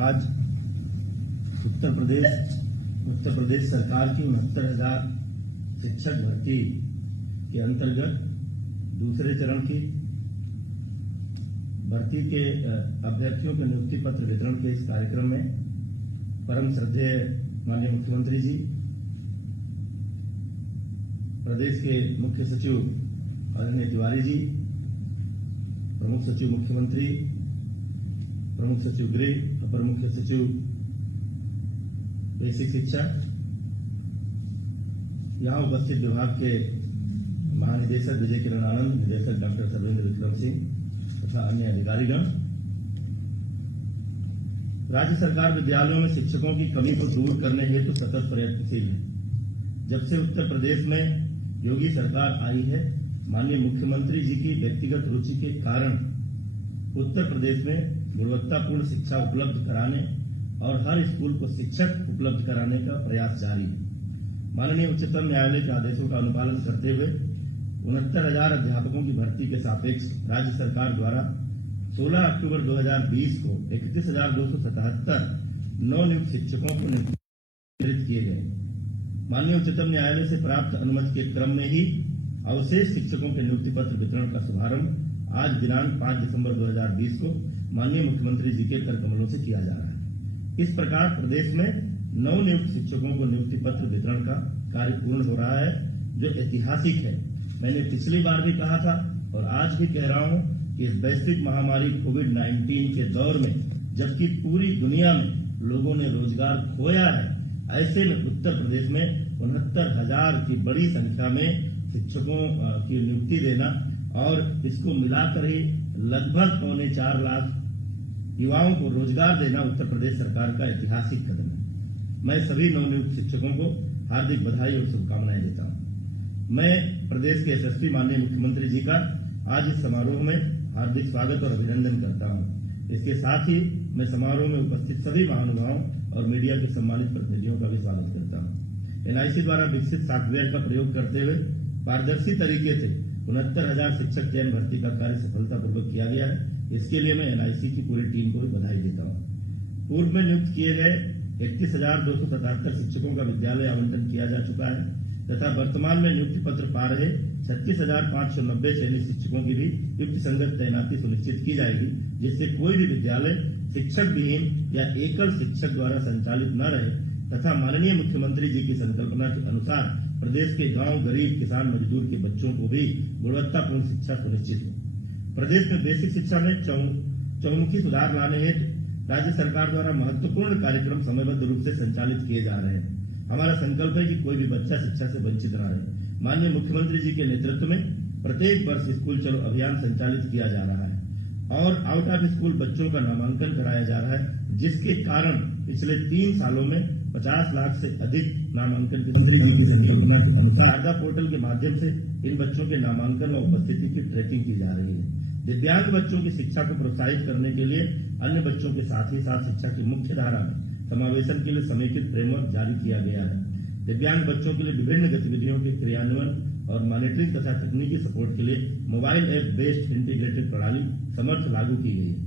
आज उत्तर प्रदेश सरकार की 69,000 शिक्षक भर्ती के अंतर्गत दूसरे चरण की भर्ती के अभ्यर्थियों के नियुक्ति पत्र वितरण के इस कार्यक्रम में परम श्रद्धेय माननीय मुख्यमंत्री जी, प्रदेश के मुख्य सचिव आदरणीय तिवारी जी, प्रमुख सचिव मुख्यमंत्री, प्रमुख सचिव गृह, अपर मुख्य सचिव बेसिक शिक्षा, यहां उपस्थित विभाग के महानिदेशक विजय किरण आनंद, निदेशक डॉक्टर सर्वेंद्र विक्रम सिंह तथा अन्य अधिकारीगण। राज्य सरकार विद्यालयों में शिक्षकों की कमी को दूर करने हेतु सतत प्रयत्नशील है। जब से उत्तर प्रदेश में योगी सरकार आई है, माननीय मुख्यमंत्री जी की व्यक्तिगत रुचि के कारण उत्तर प्रदेश में गुणवत्तापूर्ण शिक्षा उपलब्ध कराने और हर स्कूल को शिक्षक उपलब्ध कराने का प्रयास जारी है। माननीय उच्चतम न्यायालय के आदेशों का अनुपालन करते हुए 69,000 अध्यापकों की भर्ती के सापेक्ष राज्य सरकार द्वारा 16 अक्टूबर 2020 को 31,277 नवनियुक्त शिक्षकों को निर्धारित किए गए। माननीय उच्चतम न्यायालय से प्राप्त अनुमति के क्रम में ही अवशेष शिक्षकों के नियुक्ति पत्र वितरण का शुभारंभ आज दिनांक 5 दिसंबर 2020 को माननीय मुख्यमंत्री जी के कर कमलों से किया जा रहा है। इस प्रकार प्रदेश में नवनियुक्त शिक्षकों को नियुक्ति पत्र वितरण का कार्य पूर्ण हो रहा है, जो ऐतिहासिक है। मैंने पिछली बार भी कहा था और आज भी कह रहा हूं कि इस वैश्विक महामारी कोविड-19 के दौर में, जबकि पूरी दुनिया में लोगों ने रोजगार खोया है, ऐसे में उत्तर प्रदेश में 69,000 की बड़ी संख्या में शिक्षकों की नियुक्ति देना और इसको मिलाकर ही लगभग 4.25 लाख युवाओं को रोजगार देना उत्तर प्रदेश सरकार का ऐतिहासिक कदम है। मैं सभी नवनियुक्त शिक्षकों को हार्दिक बधाई और शुभकामनाएं देता हूं। मैं प्रदेश के यशस्वी माननीय मुख्यमंत्री जी का आज इस समारोह में हार्दिक स्वागत और अभिनंदन करता हूं। इसके साथ ही मैं समारोह में उपस्थित सभी महानुभावों और मीडिया के सम्मानित प्रतिनिधियों का भी स्वागत करता हूं। एनआईसी द्वारा विकसित सॉफ्टवेयर का प्रयोग करते हुए पारदर्शी तरीके से 69,000 शिक्षक चयन भर्ती का कार्य सफलतापूर्वक किया गया है। इसके लिए मैं एनआईसी की पूरी टीम को भी बधाई देता हूं। पूर्व में नियुक्त किए गए 31,277 शिक्षकों का विद्यालय आवंटन किया जा चुका है तथा वर्तमान में नियुक्ति पत्र पा रहे 36,590 चयनित शिक्षकों की भी युक्ति संगत तैनाती सुनिश्चित की जाएगी, जिससे कोई भी विद्यालय शिक्षक विहीन या एकल शिक्षक द्वारा संचालित न रहे तथा माननीय मुख्यमंत्री जी की संकल्पना के अनुसार प्रदेश के गांव, गरीब, किसान, मजदूर के बच्चों को भी गुणवत्तापूर्ण शिक्षा सुनिश्चित हो। प्रदेश में बेसिक शिक्षा में चहुमुखी सुधार लाने हेतु राज्य सरकार द्वारा महत्वपूर्ण कार्यक्रम समयबद्ध रूप से संचालित किए जा रहे हैं। हमारा संकल्प है कि कोई भी बच्चा शिक्षा से वंचित न रहे। माननीय मुख्यमंत्री जी के नेतृत्व में प्रत्येक वर्ष स्कूल चलो अभियान संचालित किया जा रहा है और आउट ऑफ स्कूल बच्चों का नामांकन कराया जा रहा है, जिसके कारण पिछले 3 सालों में 50 लाख से अधिक नामांकन की संकल्पना के अनुसार शारदा पोर्टल के माध्यम से इन बच्चों के नामांकन व उपस्थिति की ट्रैकिंग की जा रही है। दिव्यांग बच्चों की शिक्षा को प्रोत्साहित करने के लिए अन्य बच्चों के साथ ही साथ शिक्षा की मुख्य धारा में समावेशन के लिए समेकित फ्रेमवर्क जारी किया गया है। दिव्यांग बच्चों के लिए विभिन्न गतिविधियों के क्रियान्वयन और मॉनिटरिंग तथा तकनीकी सपोर्ट के लिए मोबाइल ऐप बेस्ड इंटीग्रेटेड प्रणाली समर्थ लागू की गई है।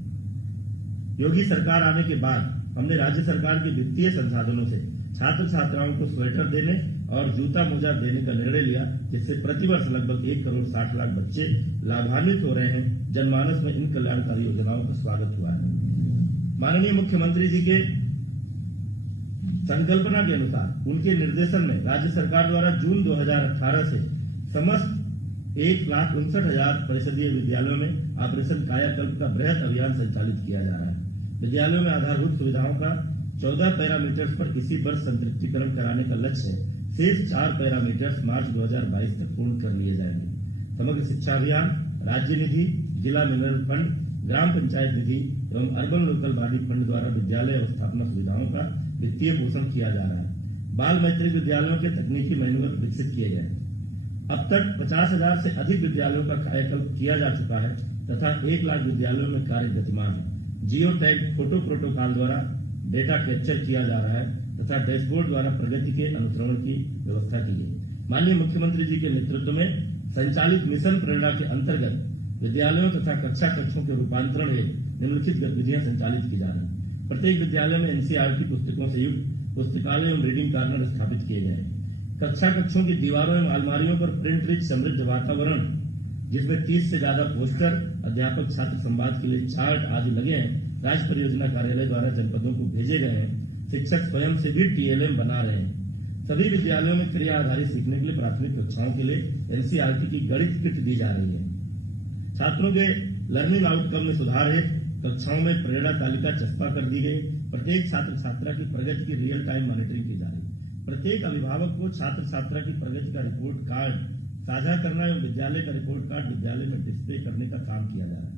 योगी सरकार आने के बाद हमने राज्य सरकार के वित्तीय संसाधनों से छात्र छात्राओं को स्वेटर देने और जूता मोजा देने का निर्णय लिया, जिससे प्रतिवर्ष लगभग 1,60,00,000 बच्चे लाभान्वित हो रहे हैं। जनमानस में इन कल्याणकारी योजनाओं का स्वागत हुआ है। माननीय मुख्यमंत्री जी के संकल्पना के अनुसार उनके निर्देशन में राज्य सरकार द्वारा जून 2018 से समस्त 1,59,000 परिषदीय विद्यालयों में ऑपरेशन कायाकल्प का बृहद अभियान संचालित किया जा रहा है। विद्यालयों में आधारभूत सुविधाओं का 14 पैरामीटर्स पर इसी वर्ष संतृप्तिकरण कराने का लक्ष्य है। शेष 4 पैरामीटर्स मार्च 2022 तक पूर्ण कर लिए जाएंगे। समग्र शिक्षा अभियान, राज्य निधि, जिला मिनरल फंड, ग्राम पंचायत निधि एवं अर्बन लोकल बॉडी फंड द्वारा विद्यालय अवस्थापना सुविधाओं का वित्तीय पोषण किया जा रहा है। बाल मैत्रिक विद्यालयों के तकनीकी मैनुअल विकसित किए गए हैं। अब तक 50,000 से अधिक विद्यालयों का कायाकल्प किया जा चुका है तथा 1 लाख विद्यालयों में कार्य गतिमान है। जियो टैग फोटो प्रोटोकॉल द्वारा डेटा कैप्चर किया जा रहा है तथा डैशबोर्ड द्वारा प्रगति के अनुश्रवण की व्यवस्था की गई। माननीय मुख्यमंत्री जी के नेतृत्व में संचालित मिशन प्रेरणा के अंतर्गत विद्यालयों तथा कक्षा कक्षों के रूपांतरण हेतु निम्नलिखित गतिविधियां संचालित की जा रही हैं। प्रत्येक विद्यालय में एनसीईआरटी पुस्तकों से युक्त पुस्तकालय एवं रीडिंग कॉर्नर स्थापित किए गए। कक्षा कक्षों की दीवारों एवं अलमारियों पर प्रिंट रिच समृद्ध वातावरण, जिसमें 30 से ज्यादा पोस्टर, अध्यापक छात्र संवाद के लिए चार्ट आदि लगे हैं, राज्य परियोजना कार्यालय द्वारा जनपदों को भेजे गए हैं। शिक्षक स्वयं से भी टीएलएम बना रहे हैं। सभी विद्यालयों में क्रिया आधारित सीखने के लिए प्राथमिक कक्षाओं के लिए एनसीईआरटी की गणित किट दी जा रही है। छात्रों के लर्निंग आउटकम में सुधार है। कक्षाओं में प्रेरणा तालिका चस्पा कर दी गई। प्रत्येक छात्र छात्रा की प्रगति की रियल टाइम मॉनिटरिंग की जा रही है। प्रत्येक अभिभावक को छात्र छात्रा की प्रगति का रिपोर्ट कार्ड साझा करना एवं विद्यालय का रिपोर्ट कार्ड विद्यालय में डिस्प्ले करने का काम किया जा रहा है।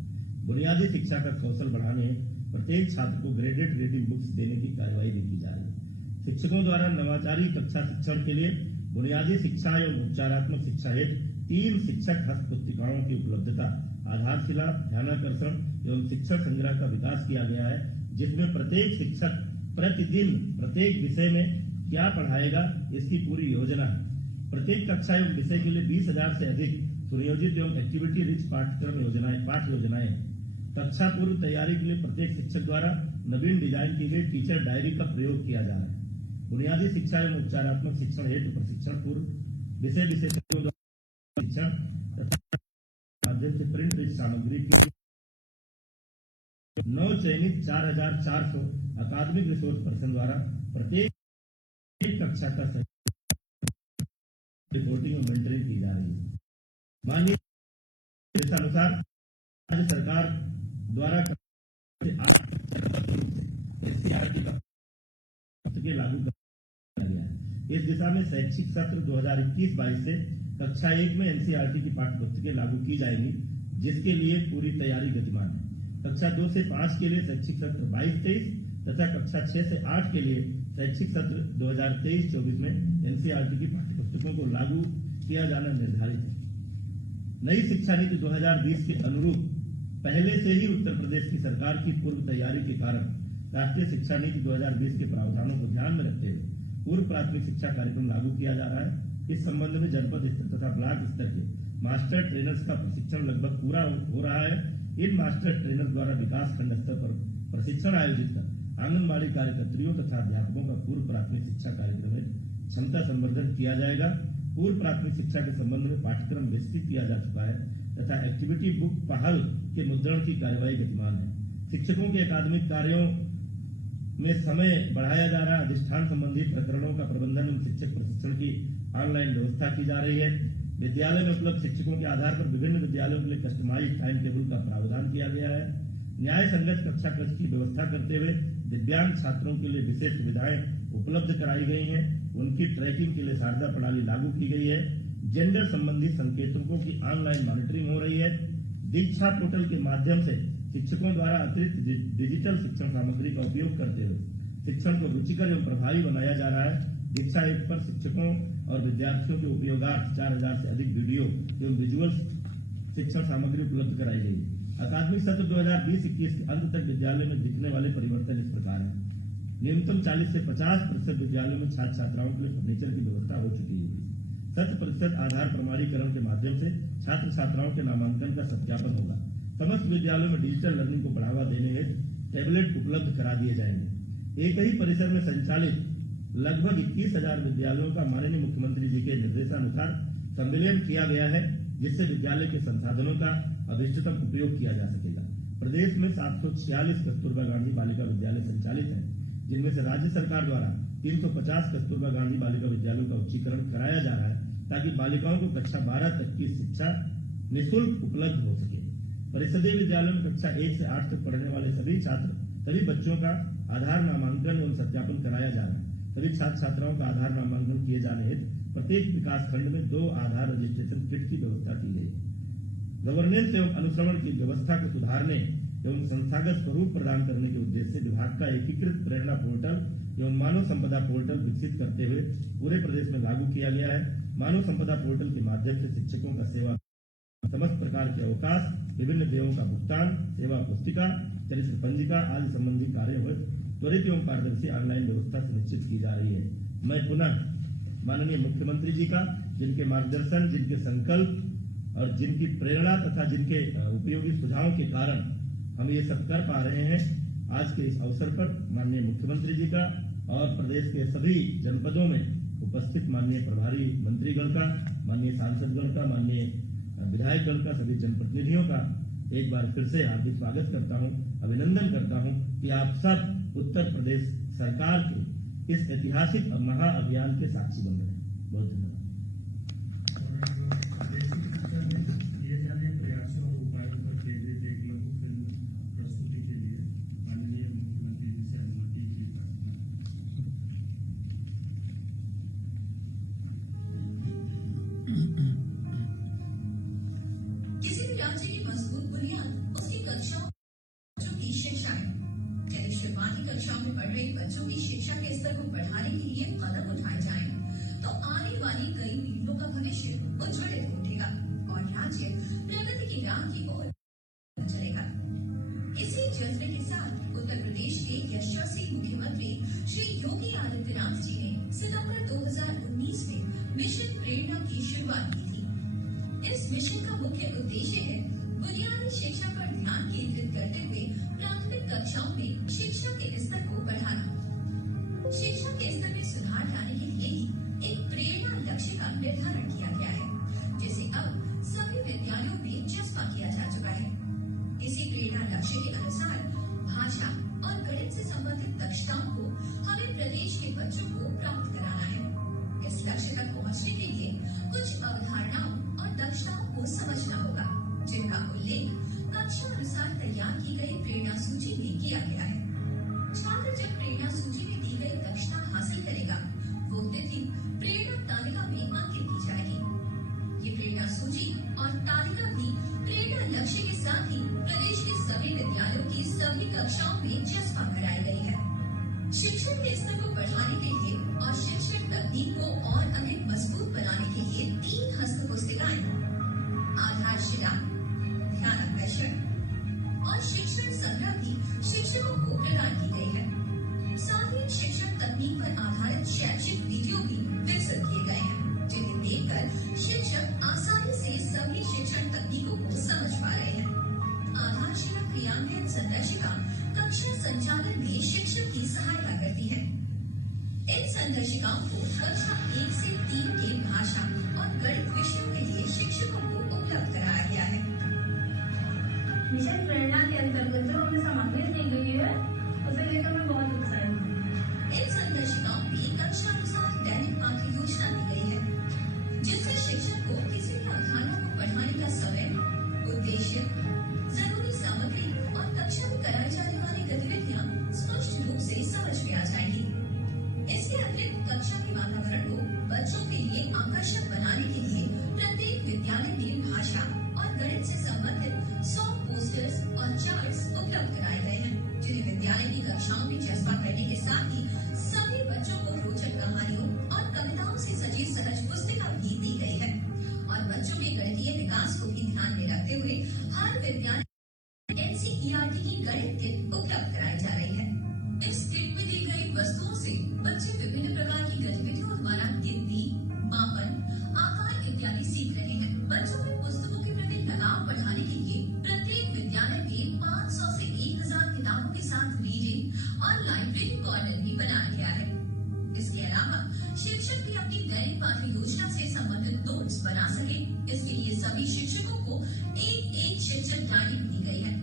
बुनियादी शिक्षा का कौशल बढ़ाने प्रत्येक छात्र को ग्रेडेड रीडिंग बुक्स देने की कार्यवाही भी की जा रही है। शिक्षकों द्वारा नवाचारी कक्षा शिक्षण के लिए बुनियादी शिक्षा एवं उपचारात्मक शिक्षा हेतु 3 शिक्षक हस्त पुस्तिकाओं की उपलब्धता, आधारशिला, ध्यानाकर्षण एवं शिक्षण संग्रह का विकास किया गया है, जिसमें प्रत्येक शिक्षक प्रतिदिन प्रत्येक विषय में क्या पढ़ाएगा इसकी पूरी योजना है। प्रत्येक कक्षा एवं विषय के लिए 20,000 से अधिक सुनियोजित एवं एक्टिविटी रिच पाठ्यक्रम योजनाएं, पाठ योजनाएं। कक्षा पूर्व तैयारी के लिए प्रत्येक शिक्षक द्वारा नवीन डिजाइन की गई टीचर डायरी का प्रयोग किया जा रहा है। बुनियादी शिक्षा एवं उपचारात्मक शिक्षण हेतु प्रशिक्षण पूर्व विषय शिक्षण माध्यम से प्रिंट रिच सामग्री की 9 चयनित 4,400 अकादमिक रिसोर्स पर्सन द्वारा प्रत्येक कक्षा का रिपोर्टिंग और मेंटरिंग की जा रही है। माननीय अनुसार राज्य सरकार द्वारा एनसीईआरटी का लागू किया गया है। इस दिशा में शैक्षिक सत्र 2021-22 से कक्षा 1 में एनसीईआरटी की पाठ्य पुस्तकें लागू की जाएंगी, जिसके लिए पूरी तैयारी गतिमान है। कक्षा 2 से 5 के लिए शैक्षिक सत्र 22-23 तथा कक्षा 6 से 8 के लिए शैक्षिक सत्र 2023-24 में एनसीईआरटी की पाठ्य पुस्तकों को लागू किया जाना निर्धारित है। नई शिक्षा नीति 2020 के अनुरूप पहले से ही उत्तर प्रदेश की सरकार की पूर्व तैयारी के कारण राष्ट्रीय शिक्षा नीति 2020 के प्रावधानों को ध्यान में रखते हुए पूर्व प्राथमिक शिक्षा कार्यक्रम लागू किया जा रहा है। इस संबंध में जनपद स्तर तथा ब्लॉक स्तर के मास्टर ट्रेनर्स का प्रशिक्षण लगभग पूरा हो रहा है। इन मास्टर ट्रेनर्स द्वारा विकास खंड स्तर पर प्रशिक्षण आयोजित कर आंगनबाड़ी कार्यकर्त्रियों तथा अध्यापकों का पूर्व प्राथमिक शिक्षा कार्यक्रम में क्षमता संवर्धन किया जाएगा। पूर्व प्राथमिक शिक्षा के संबंध में पाठ्यक्रम विस्तृत किया जा चुका है तथा एक्टिविटी बुक पहल के मुद्रण की कार्यवाही गतिमान है। शिक्षकों के अकादमिक कार्यों में समय बढ़ाया जा रहा है। अधिष्ठान संबंधी प्रकरणों का प्रबंधन एवं शिक्षक प्रशिक्षण की ऑनलाइन व्यवस्था की जा रही है। विद्यालय में उपलब्ध शिक्षकों के आधार पर विभिन्न विद्यालयों के लिए कस्टमाइज टाइम टेबल का प्रावधान किया गया है। न्याय संगत कक्षा कक्ष की व्यवस्था करते हुए दिव्यांग छात्रों के लिए विशेष सुविधाएं उपलब्ध कराई गई हैं। उनकी ट्रैकिंग के लिए शारदा प्रणाली लागू की गई है। जेंडर संबंधी संकेतकों की ऑनलाइन मॉनिटरिंग हो रही है। दीक्षा पोर्टल के माध्यम से शिक्षकों द्वारा अतिरिक्त डिजिटल शिक्षण सामग्री का उपयोग करते हुए शिक्षण को रुचिकर एवं प्रभावी बनाया जा रहा है। दीक्षा ऐप पर शिक्षकों और विद्यार्थियों के उपयोगार्थ 4,000 से अधिक वीडियो एवं विजुअल शिक्षण सामग्री उपलब्ध कराई गई है। अकादमिक सत्र 2020-21 के अंत तक विद्यालय में दिखने वाले परिवर्तन इस प्रकार है। न्यूनतम 40 से 50% विद्यालयों में छात्र छात्राओं के लिए फर्नीचर की व्यवस्था हो चुकी है। 100% आधार प्रमाणीकरण के माध्यम से छात्र छात्राओं के नामांकन का सत्यापन होगा। समस्त विद्यालयों में डिजिटल लर्निंग को बढ़ावा देने हेतु टैबलेट उपलब्ध करा दिए जाएंगे। एक ही परिसर में संचालित लगभग 21,000 विद्यालयों का माननीय मुख्यमंत्री जी के निर्देशानुसार संविलियन किया गया है, जिससे विद्यालय के संसाधनों का अधिष्ठतम उपयोग किया जा सकेगा। प्रदेश में 746 कस्तूरबा गांधी बालिका विद्यालय संचालित है, जिनमें से राज्य सरकार द्वारा 350 कस्तूरबा गांधी बालिका विद्यालयों का उच्चीकरण कराया जा रहा है, ताकि बालिकाओं को कक्षा 12 तक की शिक्षा निःशुल्क उपलब्ध हो सके। परिषदीय विद्यालयों में कक्षा 1 से 8 तक पढ़ने वाले सभी बच्चों का आधार नामांकन एवं सत्यापन कराया जा रहा है। सभी छात्र छात्राओं का आधार नामांकन किए जाने हेतु प्रत्येक विकास खंड में 2 आधार रजिस्ट्रेशन किट की व्यवस्था की गई है। गवर्नेंस एवं अनुश्रवण की व्यवस्था को सुधारने एवं संस्थागत स्वरूप प्रदान करने के उद्देश्य से विभाग का एकीकृत प्रेरणा पोर्टल एवं मानव संपदा पोर्टल विकसित करते हुए पूरे प्रदेश में लागू किया गया है। मानव संपदा पोर्टल के माध्यम से शिक्षकों का सेवा, समस्त प्रकार के अवकाश, विभिन्न देयों का भुगतान, सेवा पुस्तिका, चरित्र पंजिका आदि संबंधी कार्य हुए त्वरित एवं पारदर्शी ऑनलाइन व्यवस्था सुनिश्चित की जा रही है। मैं पुनः माननीय मुख्यमंत्री जी का, जिनके मार्गदर्शन, जिनके संकल्प और जिनकी प्रेरणा तथा जिनके उपयोगी सुझावों के कारण हम ये सब कर पा रहे हैं, आज के इस अवसर पर माननीय मुख्यमंत्री जी का और प्रदेश के सभी जनपदों में उपस्थित माननीय प्रभारी मंत्रीगण का, माननीय सांसदगण का, माननीय विधायकगण का, सभी जनप्रतिनिधियों का एक बार फिर से हार्दिक स्वागत करता हूं, अभिनंदन करता हूं कि आप सब उत्तर प्रदेश सरकार के इस ऐतिहासिक महाअभियान के साक्षी बन रहे हैं। बहुत धन्यवाद। किसी भी राज्य की मजबूत बुनियाद उसकी कक्षाओं की शिक्षा है। यदि शुरुआती कक्षाओं में पढ़ रहे बच्चों की शिक्षा के स्तर को बढ़ाने के लिए कदम उठाए जाएं, तो आने वाली कई पीढ़ियों का भविष्य उज्ज्वलित उठेगा और राज्य प्रगति की राह की ओर चलेगा। इसी जज्बे के साथ उत्तर प्रदेश के यशस्वी मुख्यमंत्री श्री योगी आदित्यनाथ जी ने सितंबर 2019 में मिशन प्रेरणा की शुरुआत की थी। इस मिशन का मुख्य उद्देश्य है बुनियादी शिक्षा पर ध्यान केंद्रित करते हुए प्राथमिक कक्षाओं में शिक्षा के स्तर को बढ़ाना। शिक्षा के स्तर में सुधार लाने के लिए ही एक प्रेरणा लक्ष्य का निर्धारण किया गया है, जिसे अब सभी विद्यालयों में चस्पा किया जा चुका है। इसी प्रेरणा लक्ष्य के अनुसार भाषा और गणित से संबंधित दक्षताओं को हमें प्रदेश के बच्चों को प्राप्त कराना है। इस लक्ष्य तक पहुँचने के लिए कुछ अवधारणाओं और दक्षताओं को समझना होगा, जिनका उल्लेख कक्षा अनुसार तैयार की गई प्रेरणा सूची में किया गया है। छात्र जब प्रेरणा सूची में दी गई दक्षता हासिल करेगा, वो तिथि प्रेरणा तालिका में अंकित की जाएगी। ये प्रेरणा सूची और तालिका भी प्रेरणा लक्ष्य के साथ ही प्रदेश के सभी विद्यालयों की सभी कक्षाओं में चस्पा कराई गई है। शिक्षण के स्तर को बढ़ाने के लिए और शिक्षण तकनीक को और अधिक मजबूत बनाने के लिए 3 हस्त पुस्तिकाएं आधारशिला, ध्यानाकर्षण और शिक्षण संग्रह भी शिक्षकों को प्रदान की गई है। साथ ही शिक्षण तकनीक पर आधारित शैक्षिक वीडियो भी विकसित किए गए हैं, जिन्हें देखकर शिक्षक आसानी से सभी शिक्षण तकनीकों को समझ पा रहे हैं। आधारशिला क्रियान्वयन संदर्शिका कक्षा संचालन में शिक्षक की सहायता करती है। इन संदर्शिकाओं को कक्षा 1 से 3 के भाषा और गणित विषयों के लिए शिक्षकों को उपलब्ध कराया गया है। मिशन प्रेरणा के अंतर्गत जो हमें सामग्री दी गई है, उसे लेकर मैं बहुत उत्साहित हूँ। इन संदर्शिकाओं में कक्षा अनुसार दैनिक पाठ्य योजना दी गई है, जिससे शिक्षक को किसी भी अवधारणा को पढ़ाने का समय, उद्देश्य, जरूरी सामग्री और कक्षा में कराई जाने वाली गतिविधियाँ स्पष्ट रूप से समझ में आ जाएंगी। इसके अतिरिक्त कक्षा के वातावरण को बच्चों के लिए आकर्षक बनाने के लिए प्रत्येक विद्यालय में भाषा और गणित से संबंधित 100 पोस्टर्स और चार्ट्स उपलब्ध कराए गए हैं, जिन्हें विद्यालय की कक्षाओं में चस्पा करने के साथ ही सभी बच्चों को रोचक कहानियों और कविताओं से सजी सहज पुस्तिका भी दी गई है। और बच्चों के गणितीय विकास को भी ध्यान में रखते हुए हर विद्यालय NCERT की गणित किट उपलब्ध कराई जा रही है। इस किट में दी गई वस्तुओं से बच्चे विभिन्न प्रकार की गतिविधियों द्वारा गिनती, मापन, आकार इत्यादि सीख रहे हैं। बच्चों में पुस्तकों के प्रति लगाव बढ़ाने के लिए प्रत्येक विद्यालय में 500 से 1000 किताबों के साथ रीडिंग और लाइब्रेरी कॉर्नर भी बनाया गया है। इसके अलावा शिक्षक भी अपनी दैनिक पाठ्य योजना से संबंधित नोट्स बना सके, इसके लिए सभी शिक्षकों को एक शिक्षक डायरी दी गई है।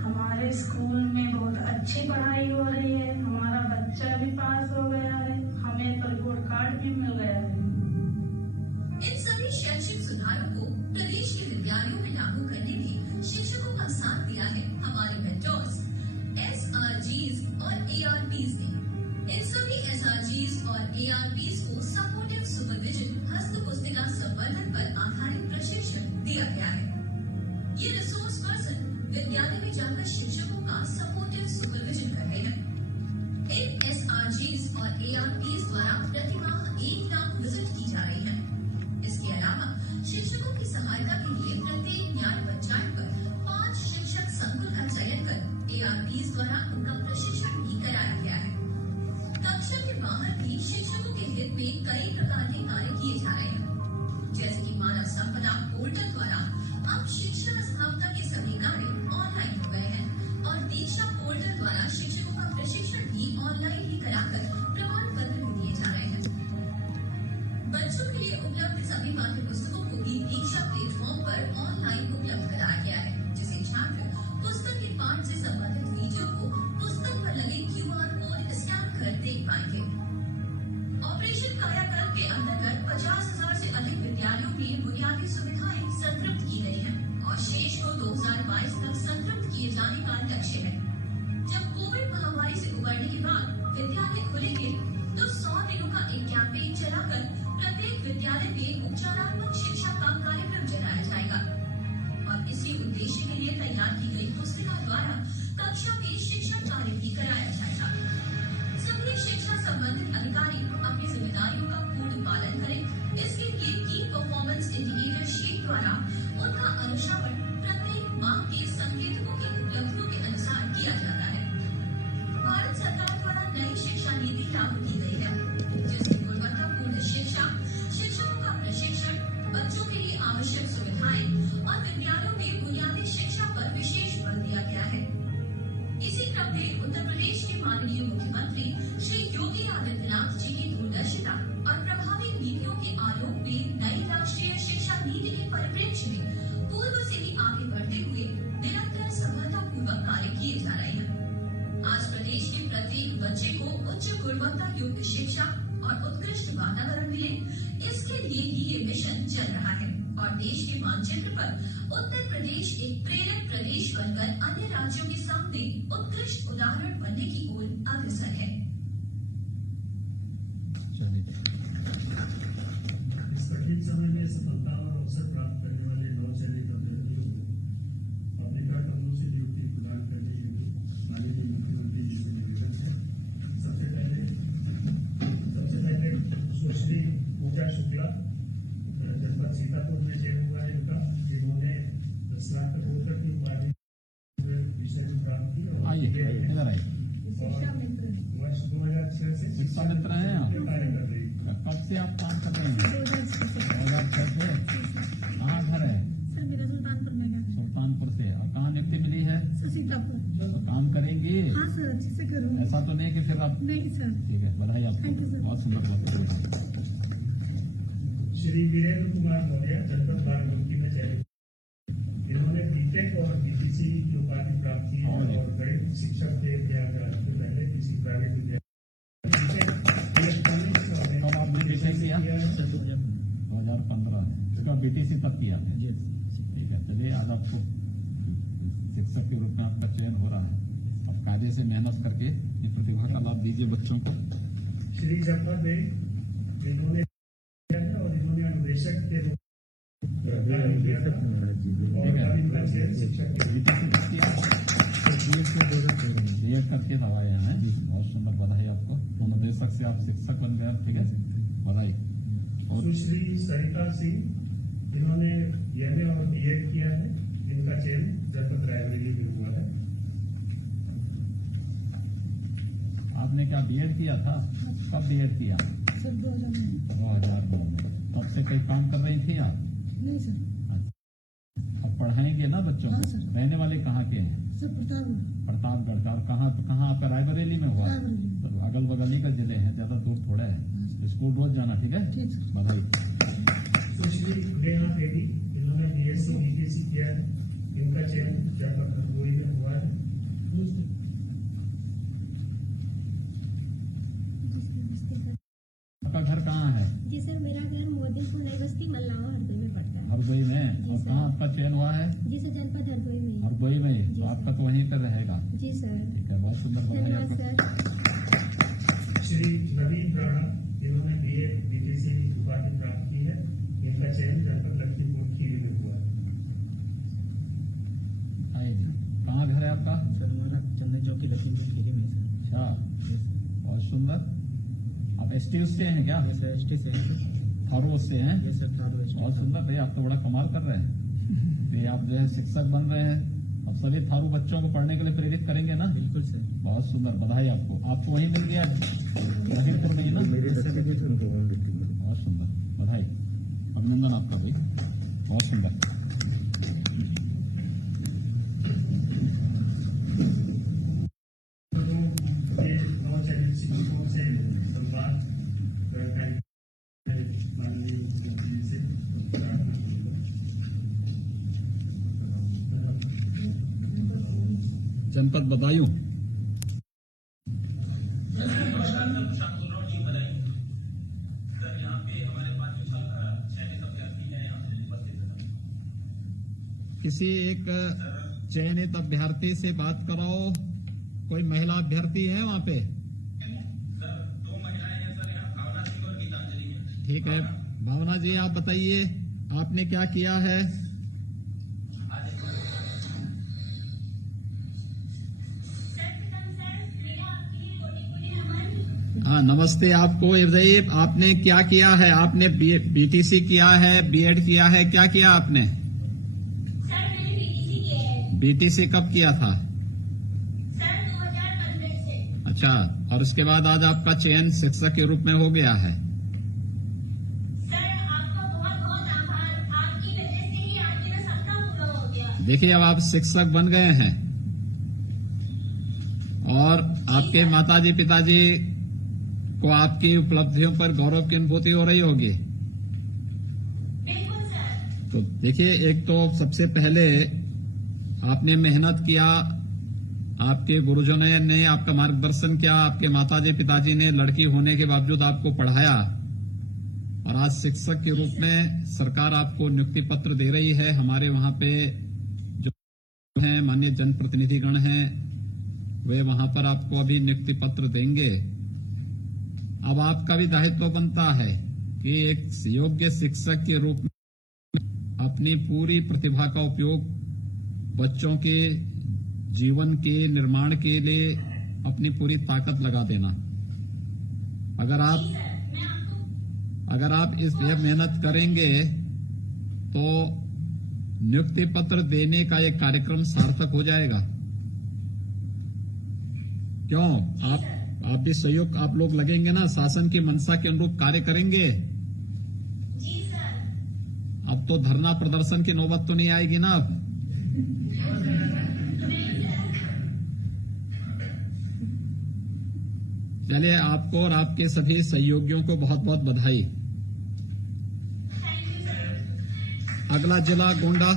हमारे स्कूल में बहुत अच्छी पढ़ाई हो रही है, हमारा बच्चा भी पास हो गया है, हमें तो रिपोर्ट कार्ड भी मिल गया है। इन सभी शैक्षिक सुधारों को प्रदेश के विद्यालयों में लागू करने में शिक्षकों का साथ दिया है हमारे मेंटर्स, SRGs और ARPs ने। इन सभी SRGs और ARPs को सपोर्टिव सुपरविजन हस्त पुस्तिका संवर्धन पर आधारित प्रशिक्षण दिया गया है। ये रिसोर्स पर्सन विद्यालय में जाकर शिक्षकों का सपोर्टिव सुपरविजन करते हैं। इन SRGs और ARPs द्वारा प्रतिमाह 1 लाख विजिट की जा रही है। इसके अलावा शिक्षकों की सहायता के लिए प्रत्येक न्याय पंचायत पर 5 शिक्षक संकुल का चयन कर ARPs द्वारा उनका प्रशिक्षण भी कराया गया है। कक्षा के बाहर भी शिक्षकों के हित में कई प्रकार के कार्य किए जा रहे हैं, जैसे कि मानव संपदा पोर्टल द्वारा अब शिक्षा स्थापना के सभी कार्य ऑनलाइन हो गए हैं और दीक्षा पोर्टल द्वारा उपलब्ध सभी पाठ्य पुस्तकों को भी दीक्षा प्लेटफॉर्म पर ऑनलाइन उपलब्ध कराया गया है, जिसे छात्र पुस्तक के पाठ से संबंधित वीडियो को पुस्तक पर लगे QR कोड स्कैन कर देख पाएंगे। ऑपरेशन कायाकल्प के अंतर्गत 50,000 से अधिक विद्यालयों में बुनियादी सुविधाएं संतृप्त की गई हैं और शेष को 2022 तक संतृप्त किए जाने का लक्ष्य है। जब कोविड महामारी से उबरने के बाद विद्यालय खुलेंगे तो 100 दिनों का एक कैंपेन चलाकर प्रत्येक विद्यालय में उपचारात्मक शिक्षा का कार्यक्रम चलाया जाएगा और इसी उद्देश्य के लिए तैयार की गई पुस्तिका द्वारा कक्षा में शिक्षण कार्य भी कराया जाएगा। सभी शिक्षा संबंधित अधिकारी अपनी जिम्मेदारियों का पूर्ण पालन करें। इसके लिए की परफॉर्मेंस इंडिकेटर शीट द्वारा उनका अनुश्रवण प्रत्येक माह के संकेतकों की उपलब्धियों के अनुसार किया जाता है। भारत सरकार द्वारा नई शिक्षा नीति लागू की गई है, जिसमें गुणवत्तापूर्ण शिक्षा, शिक्षकों का प्रशिक्षण, बच्चों के लिए आवश्यक सुविधाएं और विद्यालयों में बुनियादी शिक्षा पर विशेष बल दिया गया है। इसी क्रम में उत्तर प्रदेश के माननीय मुख्यमंत्री श्री योगी आदित्यनाथ जी की दूरदर्शिता और प्रभावी नीतियों के आलोक में नई राष्ट्रीय शिक्षा नीति के परिप्रेक्ष्य में पूर्व से ही आगे बढ़ते हुए निरंतर सफलतापूर्वक कार्य किए जा रहे हैं। आज प्रदेश के प्रत्येक बच्चे को उच्च गुणवत्ता युक्त शिक्षा और उत्कृष्ट वातावरण मिले, इसके लिए ही ये मिशन चल रहा है और देश के मानचित्र पर उत्तर प्रदेश एक प्रेरक प्रदेश बनकर अन्य राज्यों के सामने उत्कृष्ट उदाहरण बनने की ओर अग्रसर है। इस कठिन समय में सफलता और अवसर प्राप्त करने वाले नवचयनित अभ्यर्थियों को पत्रिका कमरों से नियुक्ति प्रदान करने हेतु माननीय मुख्यमंत्री जी से निवेदन है। सबसे पहले सुश्री पूजा शुक्ला जनपद सीतापुर में चयन हुआ है इनका, जिन्होंने स्नातकोत्तर की उपाधि विषय में प्राप्त की और इधर आइए। वर्ष 2006 से शिक्षा मित्र हैं आप? कार्य कर रही है। कब से आप काम कर रहे हैं? 2006 से। कहाँ घर है? सर मेरा सुल्तानपुर में है। सुल्तानपुर से। और कहाँ नियुक्ति मिली है? सीतापुर। तो काम करेंगी? हाँ सर, अच्छे से करूँगी। ऐसा तो नहीं कि फिर आप? नहीं सर। ठीक है, बधाई आपको। Thank you sir. बहुत सुंदर बात। श्री वीरेंद्र कुमार मौर्य जनपद बाराबंकी में चयनित, इन्होंने बीटेक और बीटीसी की उपाधि प्राप्त की है और गणित शिक्षक थे प्रयागराज के पहले किसी प्राइवेट विद्यालय। कब आपने बीटेक किया? 2015। इसका BTC तब किया है? ठीक है, चलिए आज आपको शिक्षक के रूप में आपका चयन हो रहा है। अब कार्य से मेहनत करके ये प्रतिभा का लाभ दीजिए बच्चों को। श्री जफर बे, इन्होंने और इन्होंने अनुदेशक के रूप में किया था और अब इनका चयन शिक्षक के ये करके दवाए हैं। बहुत सुंदर, बधाई आपको। अनुदेशक से आप शिक्षक बन गए। ठीक है, बधाई। और सुश्री सरिता सिंह, इन्होंने MA और B.Ed किया है, इनका चयन जनपद रायबरेली में हुआ है। आपने क्या B.Ed किया था? कब B.Ed किया? सर 2009 में। तब से कहीं काम कर रही थी आप? नहीं सर। अब पढ़ाएंगे ना बच्चों हाँ को? सर। रहने वाले कहाँ के हैं? सर प्रतापगढ़ का। और कहाँ आपका? रायबरेली में हुआ? रायबरेली। तो अगल बगल ही का जिले हैं, ज्यादा दूर थोड़ा है। स्कूल रोज जाना। ठीक है, ठीक सर। बधाई। सुश्री नेहा देवी, इन्होंने BSc BTC किया है, इनका चयन जनपद हरदोई में हुआ है। आपका घर कहाँ है? जी सर, मेरा घर मोदीपुर नई बस्ती मल्लावा हरदोई में पड़ता है। हरदोई में। जी और सर। कहाँ आपका चयन हुआ है? जी सर, जनपद हरदोई में। हरदोई में। जी तो सर। आपका तो वहीं पर रहेगा। जी सर। ठीक है, बहुत सुंदर, बधाई धन्यवाद आपको। सर। श्री नवीन राणा, इन्होंने BA BTC की उपाधि प्राप्त की है, इनका चयन जनपद लखीमपुर खीरी में हुआ है। आइए जी, कहाँ घर है आपका? सर हमारा चंदन चौकी लखीमपुर खीरी में सर। अच्छा, बहुत सुंदर। आप ST से हैं क्या? ये सर ST से है सर। थारू से हैं? ये सर थारू ST। बहुत सुंदर भैया, आप तो बड़ा कमाल कर रहे हैं। ये आप जो है शिक्षक बन रहे हैं, अब सभी थारू बच्चों को पढ़ने के लिए प्रेरित करेंगे ना? बिल्कुल सर। बहुत सुंदर, बधाई आपको। आपको वहीं मिल गया लखीमपुर में ही ना? बहुत सुंदर, बधाई, अभिनंदन आपका भाई, बहुत सुंदर। ये नवचयनित शिक्षकों से संवाद माननीय जनपद बदायूं। नमस्कार सर, प्रशांत बोल रहा हूँ जी बधाई। सर यहाँ पे हमारे 5 चयनित अभ्यर्थी हैं, यहाँ से उपस्थित हैं। किसी एक चयनित अभ्यर्थी से बात कराओ। कोई महिला अभ्यर्थी है वहाँ पे? सर 2 महिलाएं हैं सर यहाँ, भावना सिंह और गीतांजलि हैं। ठीक है, भावना जी आप बताइए आपने क्या किया है? हाँ नमस्ते आपको। ये बताइए आपने क्या किया है? आपने बीटीसी किया है, बीएड किया है, क्या किया आपने? सर मैंने बीटीसी किया है बीटीसी कब किया था? सर 2015 से। अच्छा, और उसके बाद आज आपका चयन शिक्षक के रूप में हो गया है। सर आपका बहुत बहुत आभार, आपकी वजह से ही आज मेरा सपना पूरा हो गया। देखिए अब आप शिक्षक बन गए हैं और आपके माताजी पिताजी को आपकी उपलब्धियों पर गौरव की अनुभूति हो रही होगी। बिल्कुल सर। तो देखिए एक तो सबसे पहले आपने मेहनत किया, आपके गुरुजनों ने आपका मार्गदर्शन किया, आपके माताजी पिताजी ने लड़की होने के बावजूद आपको पढ़ाया और आज शिक्षक के रूप में सरकार आपको नियुक्ति पत्र दे रही है। हमारे वहां पे जो हैं माननीय जनप्रतिनिधिगण हैं वे वहां पर आपको अभी नियुक्ति पत्र देंगे। अब आपका भी दायित्व बनता है कि एक योग्य शिक्षक के रूप में अपनी पूरी प्रतिभा का उपयोग बच्चों के जीवन के निर्माण के लिए अपनी पूरी ताकत लगा देना। अगर आप इस ये मेहनत करेंगे तो नियुक्ति पत्र देने का एक कार्यक्रम सार्थक हो जाएगा। क्यों? आप भी सहयोग आप लोग लगेंगे ना, शासन की मंशा के अनुरूप कार्य करेंगे। जी सर। अब तो धरना प्रदर्शन की नौबत तो नहीं आएगी ना अब। चलिए आपको और आपके सभी सहयोगियों को बहुत बहुत बधाई। अगला जिला गोंडा।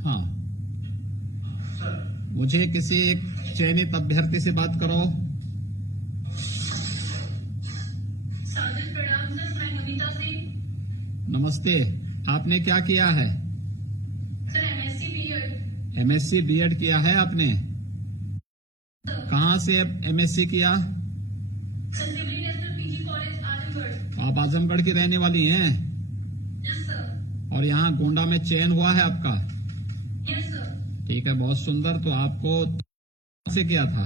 हाँ, मुझे किसी एक चयनित अभ्यर्थी से बात कराओ। सादर प्रणाम सर, मैं नमिता सिंह। नमस्ते, आपने क्या किया है? Sir MSc BEd. MSc BEd किया है आपने? कहाँ से एमएससी किया? Sir Shibli national PG college Azamgarh. आप आजमगढ़ की रहने वाली हैं यस सर। और यहाँ गोंडा में चयन हुआ है आपका? Yes sir. ठीक है, बहुत सुंदर। तो आपको से किया था?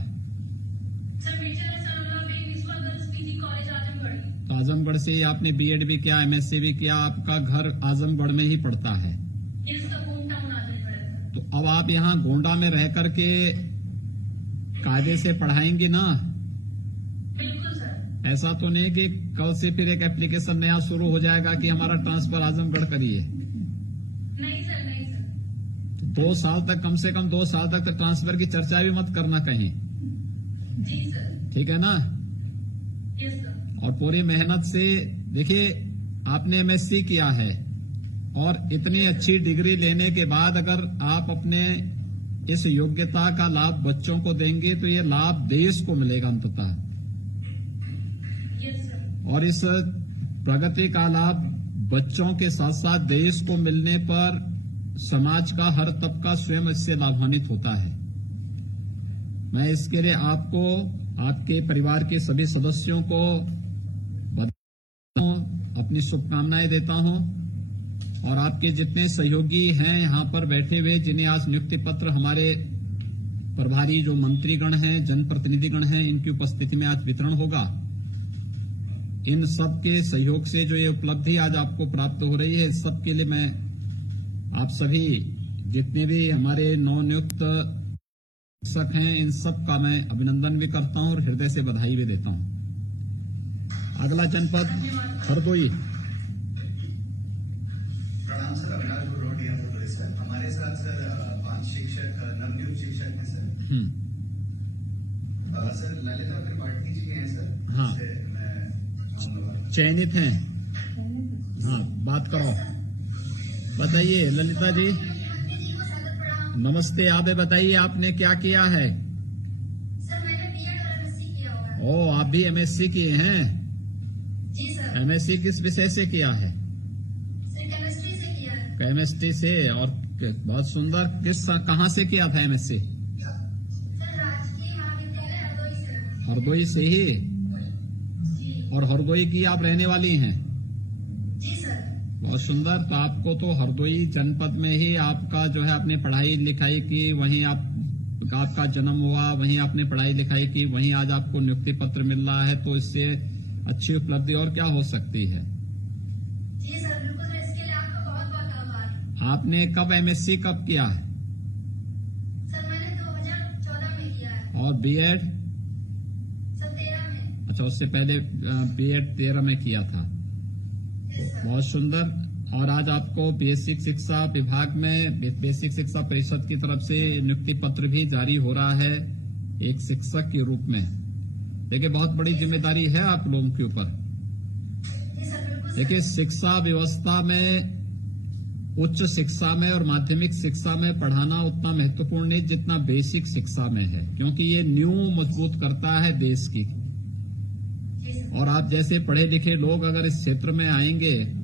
सर मेजर सरोला बेग विश्वा गर्ल्स पीजी कॉलेज आजमगढ़। तो आजमगढ़ से ही आपने बीएड भी किया, एमएससी भी किया, आपका घर आजमगढ़ में ही पड़ता है। Yes sir, home town Azamgarh है सर। तो अब आप यहाँ गोंडा में रह करके कायदे से पढ़ाएंगे ना? बिल्कुल सर। ऐसा तो नहीं कि कल से फिर एक एप्लीकेशन नया शुरू हो जाएगा कि हमारा ट्रांसफर आजमगढ़ करिए। नहीं सर, नहीं सर। 2 साल तक, कम से कम 2 साल तक तो ट्रांसफर की चर्चा भी मत करना कहीं। जी सर। ठीक है ना? Yes sir. और पूरी मेहनत से देखिए आपने एमएससी किया है और इतनी अच्छी डिग्री लेने के बाद अगर आप अपने इस योग्यता का लाभ बच्चों को देंगे तो ये लाभ देश को मिलेगा अंततः। Yes sir. और इस प्रगति का लाभ बच्चों के साथ साथ देश को मिलने पर समाज का हर तबका स्वयं इससे लाभान्वित होता है। मैं इसके लिए आपको, आपके परिवार के सभी सदस्यों को अपनी शुभकामनाएं देता हूं और आपके जितने सहयोगी हैं यहाँ पर बैठे हुए, जिन्हें आज नियुक्ति पत्र हमारे प्रभारी जो मंत्रीगण हैं, जनप्रतिनिधिगण हैं, इनकी उपस्थिति में आज वितरण होगा। इन सब के सहयोग से जो ये उपलब्धि आज आपको प्राप्त हो रही है, इस सब के लिए मैं आप सभी जितने भी हमारे नवनियुक्त शिक्षक हैं, इन सब का मैं अभिनंदन भी करता हूं और हृदय से बधाई भी देता हूं। अगला जनपद हरदोई। प्रणाम सर, अविनाश गुरोडिया हरदोई सर। हमारे साथ सर 5 शिक्षक, नवनियुक्त शिक्षक हैं सर। सर ललिता त्रिपाठी जी हैं सर। हाँ, मैं आऊंगा। चयनित हैं। बात करो। बताइए ललिता जी, मुख्यमंत्री जी को स्वागत प्रणाम। नमस्ते। आप बताइए आपने क्या किया है? सर मैंने बीएड और एमएससी किया हुआ है। ओ, आप भी एमएससी किए हैं? जी सर। एमएससी किस विषय से किया है? सर केमिस्ट्री से किया है। केमिस्ट्री से। और बहुत सुंदर। कहाँ से किया था एमएससी? सर राजकीय महाविद्यालय हरदोई से। हरदोई से ही? जी और हरदोई की आप रहने वाली हैं? जी सर। बहुत सुंदर। तो आपको तो हरदोई जनपद में ही आपका जो है आपने पढ़ाई लिखाई की, वहीं आपका जन्म हुआ, वहीं आपने पढ़ाई लिखाई की, वहीं आज आपको नियुक्ति पत्र मिल रहा है, तो इससे अच्छी उपलब्धि और क्या हो सकती है? जी सर बिल्कुल सर, इसके लिए आपका बहुत बहुत आभार। आपने कब एमएससी कब किया है? सर मैंने 2014 में किया है। और बीएड? सर 13 में। अच्छा, उससे पहले बीएड 13 में किया था। जी सर। बहुत सुंदर। और आज आपको बेसिक शिक्षा विभाग में बेसिक शिक्षा परिषद की तरफ से नियुक्ति पत्र भी जारी हो रहा है एक शिक्षक के रूप में। देखिए, बहुत बड़ी जिम्मेदारी है आप लोगों के ऊपर। जी सर बिल्कुल सर। देखिए, शिक्षा व्यवस्था में, उच्च शिक्षा में और माध्यमिक शिक्षा में पढ़ाना उतना महत्वपूर्ण नहीं जितना बेसिक शिक्षा में है, क्योंकि ये नींव मजबूत करता है देश की। जी सर। और आप जैसे पढ़े लिखे लोग अगर इस क्षेत्र में आएंगे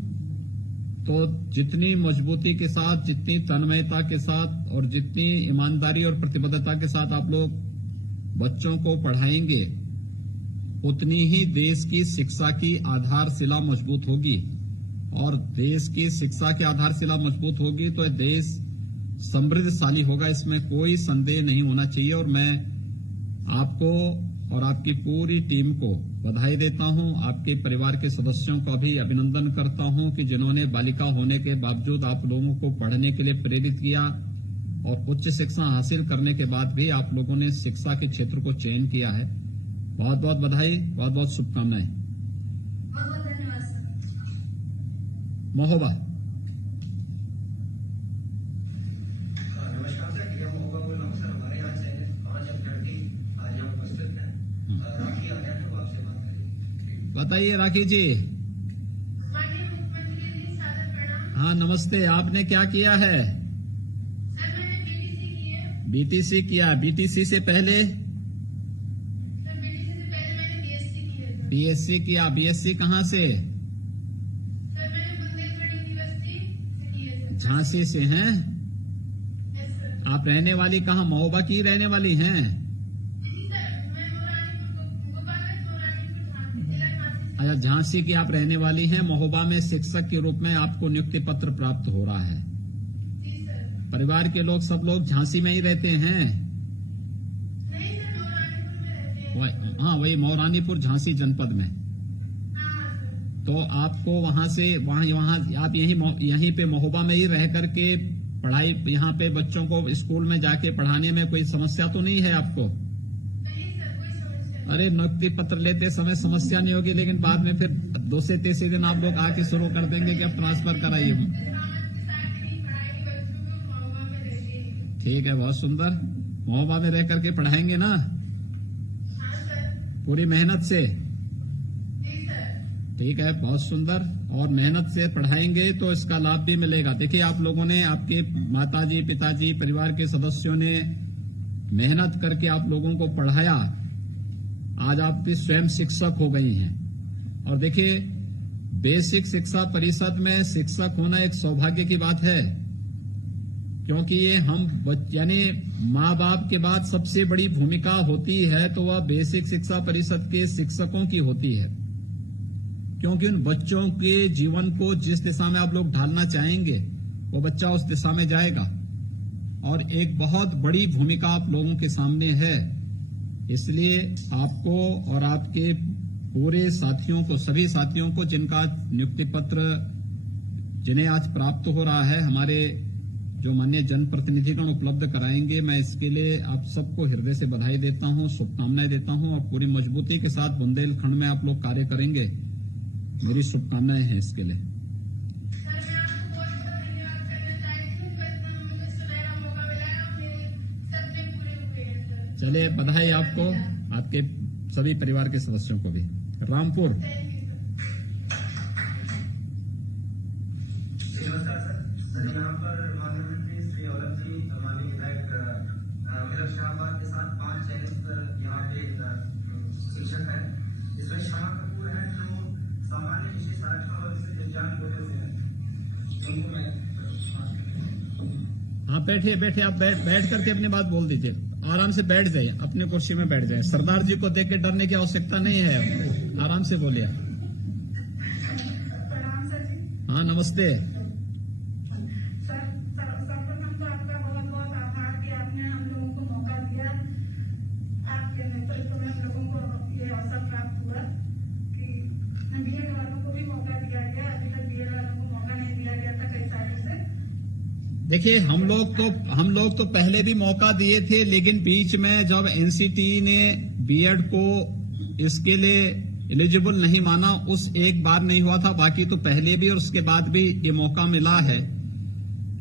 तो जितनी मजबूती के साथ, जितनी तन्मयता के साथ और जितनी ईमानदारी और प्रतिबद्धता के साथ आप लोग बच्चों को पढ़ाएंगे, उतनी ही देश की शिक्षा की आधारशिला मजबूत होगी। और देश की शिक्षा की आधारशिला मजबूत होगी तो देश समृद्धशाली होगा, इसमें कोई संदेह नहीं होना चाहिए। और मैं आपको और आपकी पूरी टीम को बधाई देता हूं, आपके परिवार के सदस्यों का भी अभिनंदन करता हूं कि जिन्होंने बालिका होने के बावजूद आप लोगों को पढ़ने के लिए प्रेरित किया और उच्च शिक्षा हासिल करने के बाद भी आप लोगों ने शिक्षा के क्षेत्र को चयन किया है। बहुत बहुत बधाई, बहुत बहुत शुभकामनाएं। बहुत बहुत धन्यवाद सर। महोबा। नमस्कार सर, प्रिया महोबा बोल रहा हूँ सर। हमारे यहाँ से 5 अभ्यर्थी आज यहाँ उपस्थित हैं। राखी आर्या है, वो आपसे बात करेंगे। बताइए राखी जी। माननीय मुख्यमंत्री जी स्वागत प्रणाम। हाँ नमस्ते। आपने क्या किया है? सर मैंने बीटीसी की है। बीटीसी किया। बीटीसी से पहले? सर बीटीसी से पहले मैंने बीएससी की है सर। बीएससी किया। बीएससी कहाँ से? सर मैंने बुंदेलखंड यूनिवर्सिटी से की है सर। झांसी से हैं? Yes sir. आप रहने वाली कहाँ, महोबा की रहने वाली हैं? जी सर, मैं गोपालगंज मोरानीपुर झांसी, जिला झांसी से। अच्छा, झांसी की आप रहने वाली हैं। महोबा में शिक्षक के रूप में आपको नियुक्ति पत्र प्राप्त हो रहा है। जी सर। परिवार के लोग सब लोग झांसी में ही रहते हैं? नहीं सर, मोरानीपुर में रहते हैं। हाँ, वही मौरानीपुर झांसी जनपद में। हाँ सर। तो आपको वहां से वहां आप यहीं पे महोबा में ही रह करके पढ़ाई, यहाँ पे बच्चों को स्कूल में जाके पढ़ाने में कोई समस्या तो नहीं है आपको? नहीं सर, कोई समस्या नहीं। अरे, नियुक्ति पत्र लेते समय समस्या नहीं होगी, लेकिन बाद में फिर दूसरे तीसरे दिन आप लोग आके शुरू कर देंगे कि अब ट्रांसफर कराइए। समाज के साथ नहीं पढ़ाई बच्चों को महोबा में रहते हैं। ठीक है, बहुत सुंदर। महोबा में रह करके पढ़ाएंगे ना हाँ सर। पूरी मेहनत से? जी सर। ठीक है, बहुत सुंदर। और मेहनत से पढ़ाएंगे तो इसका लाभ भी मिलेगा। देखिए, आप लोगों ने, आपके माताजी पिताजी परिवार के सदस्यों ने मेहनत करके आप लोगों को पढ़ाया। आज आप भी स्वयं शिक्षक हो गई हैं। और देखिए, बेसिक शिक्षा परिषद में शिक्षक होना एक सौभाग्य की बात है, क्योंकि ये यानी माँ बाप के बाद सबसे बड़ी भूमिका होती है तो वह बेसिक शिक्षा परिषद के शिक्षकों की होती है, क्योंकि उन बच्चों के जीवन को जिस दिशा में आप लोग ढालना चाहेंगे वो बच्चा उस दिशा में जाएगा। और एक बहुत बड़ी भूमिका आप लोगों के सामने है। इसलिए आपको और आपके पूरे साथियों को, सभी साथियों को जिनका नियुक्ति पत्र जिन्हें आज प्राप्त हो रहा है, हमारे जो माननीय जनप्रतिनिधिगण उपलब्ध कराएंगे, मैं इसके लिए आप सबको हृदय से बधाई देता हूं, शुभकामनाएं देता हूं। और पूरी मजबूती के साथ बुंदेलखंड में आप लोग कार्य करेंगे, मेरी शुभकामनाएं हैं इसके लिए। सर मैं आपको बहुत बहुत धन्यवाद करना चाहती हूँ, इतना मुझे सुनहरा मौका मिला है और मेरे सपने पूरे हुए हैं सर। चलिए, बधाई आपको, आपके सभी परिवार के सदस्यों को भी। रामपुर। Thank you sir. बैठिए बैठिए, आप बैठ करके अपनी बात बोल दीजिए। आराम से बैठ जाइए, अपनी कुर्सी में बैठ जाइए। सरदार जी को देख के डरने की आवश्यकता नहीं है, आराम से बोलिए। प्रणाम सर जी। हाँ नमस्ते। सर सर्वप्रथम तो आपका बहुत बहुत आभार कि आपने हम लोगों को मौका दिया। आपके नेतृत्व में हम लोगों को ये अवसर प्राप्त हुआ कि बीएड वालों को भी मौका दिया गया। अभी तक बीएड वालों को मौका नहीं दिया गया था कई सालों से। देखिए हम लोग तो पहले भी मौका दिए थे, लेकिन बीच में जब एनसीटी ने बीएड को इसके लिए एलिजिबल नहीं माना, उस एक बार नहीं हुआ था, बाकी तो पहले भी और उसके बाद भी ये मौका मिला है।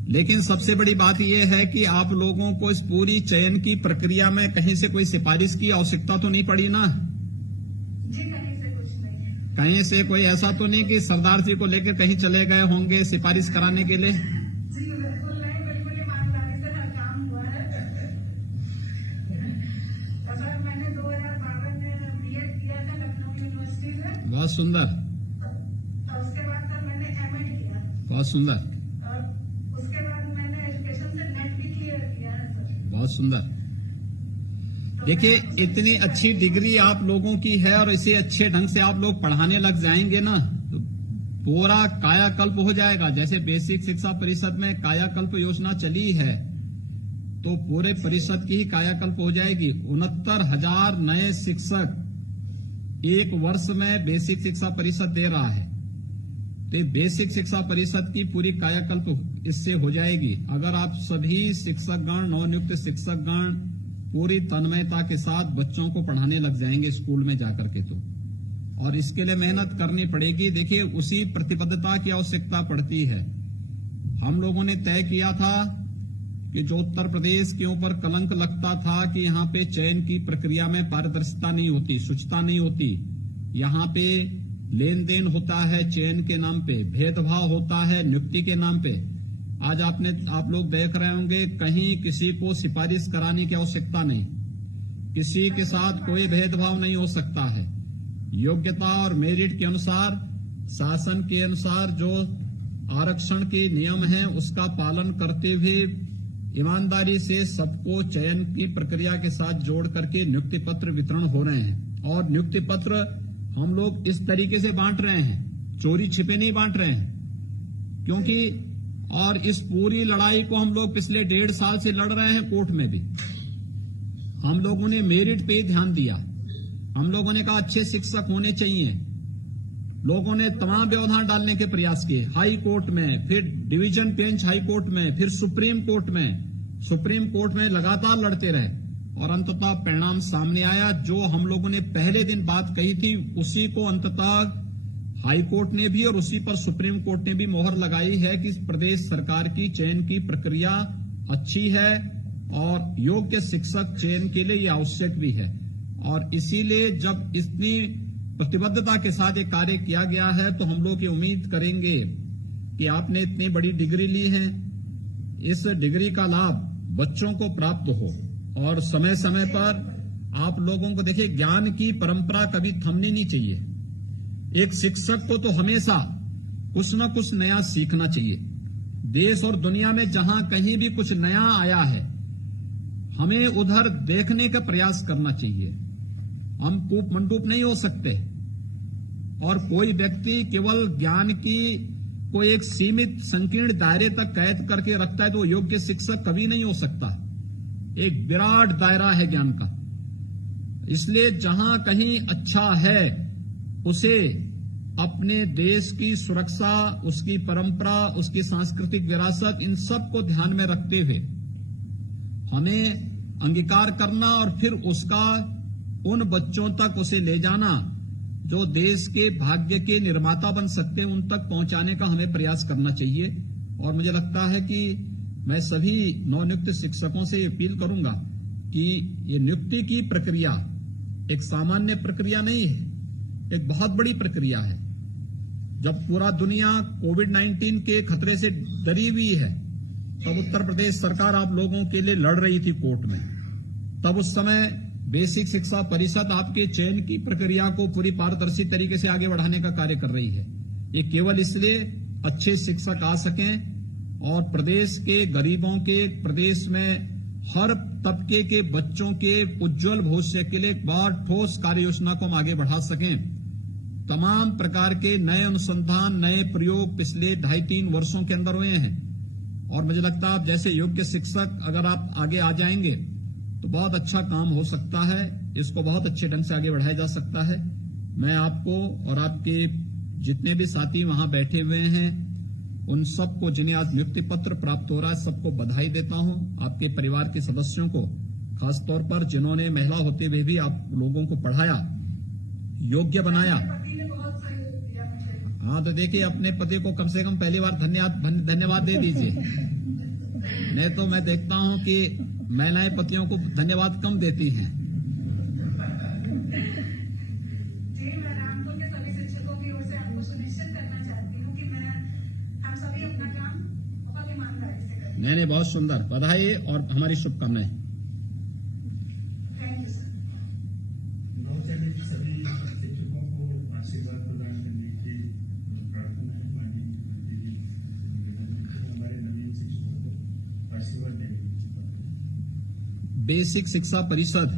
लेकिन सबसे बड़ी बात यह है कि आप लोगों को इस पूरी चयन की प्रक्रिया में कहीं से कोई सिफारिश की आवश्यकता तो नहीं पड़ी ना? जी कहीं से कुछ नहीं है। कहीं से कोई ऐसा तो नहीं कि सरदार जी को लेकर कहीं चले गए होंगे सिफारिश कराने के लिए? जी बिल्कुल नहीं, बिल्कुल ईमानदारी से हर काम हुआ है। सर मैंने 2012 में बीएड किया था लखनऊ यूनिवर्सिटी से, बहुत सुंदर, और उसके बाद सर मैंने एमएड किया, बहुत सुंदर, और उसके बाद मैंने एजुकेशन से नेट भी क्लियर किया है सर। बहुत सुंदर। देखिए इतनी अच्छी डिग्री आप लोगों की है और इसे अच्छे ढंग से आप लोग पढ़ाने लग जाएंगे ना, तो पूरा कायाकल्प हो जाएगा। जैसे बेसिक शिक्षा परिषद में कायाकल्प योजना चली है, तो पूरे परिषद की ही कायाकल्प हो जाएगी। 69,000 नए शिक्षक एक वर्ष में बेसिक शिक्षा परिषद दे रहा है, तो बेसिक शिक्षा परिषद की पूरी कायाकल्प इससे हो जाएगी। अगर आप सभी शिक्षकगण, नवनियुक्त शिक्षकगण पूरी तन्मयता के साथ बच्चों को पढ़ाने लग जाएंगे स्कूल में जाकर के, तो और इसके लिए मेहनत करनी पड़ेगी। देखिए उसी प्रतिबद्धता की आवश्यकता पड़ती है। हम लोगों ने तय किया था कि जो उत्तर प्रदेश के ऊपर कलंक लगता था कि यहाँ पे चयन की प्रक्रिया में पारदर्शिता नहीं होती, शुचिता नहीं होती, यहाँ पे लेन देन होता है चयन के नाम पे, भेदभाव होता है नियुक्ति के नाम पे। आज आप लोग देख रहे होंगे कहीं किसी को सिफारिश कराने की आवश्यकता नहीं, किसी के साथ कोई भेदभाव नहीं हो सकता है। योग्यता और मेरिट के अनुसार, शासन के अनुसार जो आरक्षण के नियम हैं उसका पालन करते हुए ईमानदारी से सबको चयन की प्रक्रिया के साथ जोड़ करके नियुक्ति पत्र वितरण हो रहे हैं। और नियुक्ति पत्र हम लोग इस तरीके से बांट रहे हैं, चोरी छिपे नहीं बांट रहे हैं, क्योंकि और इस पूरी लड़ाई को हम लोग पिछले 1.5 साल से लड़ रहे हैं। कोर्ट में भी हम लोगों ने मेरिट पे ध्यान दिया, हम लोगों ने कहा अच्छे शिक्षक होने चाहिए। लोगों ने तमाम व्यवधान डालने के प्रयास किए, हाई कोर्ट में, फिर डिवीजन बेंच हाई कोर्ट में, फिर सुप्रीम कोर्ट में लगातार लड़ते रहे और अंततः परिणाम सामने आया। जो हम लोगों ने पहले दिन बात कही थी उसी को अंततः हाई कोर्ट ने भी और उसी पर सुप्रीम कोर्ट ने भी मोहर लगाई है कि प्रदेश सरकार की चयन की प्रक्रिया अच्छी है और योग्य शिक्षक चयन के लिए ये आवश्यक भी है। और इसीलिए जब इतनी प्रतिबद्धता के साथ ये कार्य किया गया है तो हम लोग ये उम्मीद करेंगे कि आपने इतनी बड़ी डिग्री ली है, इस डिग्री का लाभ बच्चों को प्राप्त हो और समय समय पर आप लोगों को देखिए ज्ञान की परंपरा कभी थमनी नहीं चाहिए। एक शिक्षक को तो हमेशा कुछ न कुछ नया सीखना चाहिए। देश और दुनिया में जहां कहीं भी कुछ नया आया है हमें उधर देखने का प्रयास करना चाहिए। हम कूप मंडूप नहीं हो सकते और कोई व्यक्ति केवल ज्ञान की कोई एक सीमित संकीर्ण दायरे तक कैद करके रखता है तो योग्य शिक्षक कभी नहीं हो सकता। एक विराट दायरा है ज्ञान का, इसलिए जहां कहीं अच्छा है उसे अपने देश की सुरक्षा, उसकी परंपरा, उसकी सांस्कृतिक विरासत, इन सब को ध्यान में रखते हुए हमें अंगीकार करना और फिर उसका उन बच्चों तक उसे ले जाना जो देश के भाग्य के निर्माता बन सकते हैं, उन तक पहुंचाने का हमें प्रयास करना चाहिए। और मुझे लगता है कि मैं सभी नवनियुक्त शिक्षकों से अपील करूंगा कि ये नियुक्ति की प्रक्रिया एक सामान्य प्रक्रिया नहीं है, एक बहुत बड़ी प्रक्रिया है। जब पूरा दुनिया कोविड-19 के खतरे से डरी हुई है तब उत्तर प्रदेश सरकार आप लोगों के लिए लड़ रही थी कोर्ट में। तब उस समय बेसिक शिक्षा परिषद आपके चयन की प्रक्रिया को पूरी पारदर्शी तरीके से आगे बढ़ाने का कार्य कर रही है। ये केवल इसलिए अच्छे शिक्षक आ सकें और प्रदेश के गरीबों के, प्रदेश में हर तबके के बच्चों के उज्जवल भविष्य के लिए एक बहुत ठोस कार्य योजना को हम आगे बढ़ा सकें। तमाम प्रकार के नए अनुसंधान, नए प्रयोग पिछले 2.5-3 वर्षों के अंदर हुए हैं और मुझे लगता है आप जैसे योग्य शिक्षक अगर आप आगे आ जाएंगे तो बहुत अच्छा काम हो सकता है, इसको बहुत अच्छे ढंग से आगे बढ़ाया जा सकता है। मैं आपको और आपके जितने भी साथी वहां बैठे हुए हैं उन सबको, जिन्हें आज नियुक्ति पत्र प्राप्त हो रहा है, सबको बधाई देता हूं। आपके परिवार के सदस्यों को, खासतौर पर जिन्होंने महिला होते हुए भी आप लोगों को पढ़ाया, योग्य बनाया। पति ने बहुत सहयोग दिया मुझे। हाँ, तो देखिए अपने पति को कम से कम पहली बार धन्यवाद दे दीजिए। नहीं तो मैं देखता हूं कि महिलाएं पतियों को धन्यवाद कम देती हैं। जी, मैं रामपुर के सभी शिक्षकों की ओर से आपको सुनिश्चित करना चाहती हूँ कि हम सभी अपना काम बहुत ईमानदारी से करें। नहीं, बहुत सुंदर, बधाई और हमारी शुभकामनाएं। Thank you sir. नौचैनिक सभी शिक्षकों को आशीर्वाद प्रदान करने की प्रार्थना है। माननीय मुख्यमंत्री जी निवेदन है कि हमारे नवीन शिक्षकों को आशीर्वाद देने की। बेसिक शिक्षा परिषद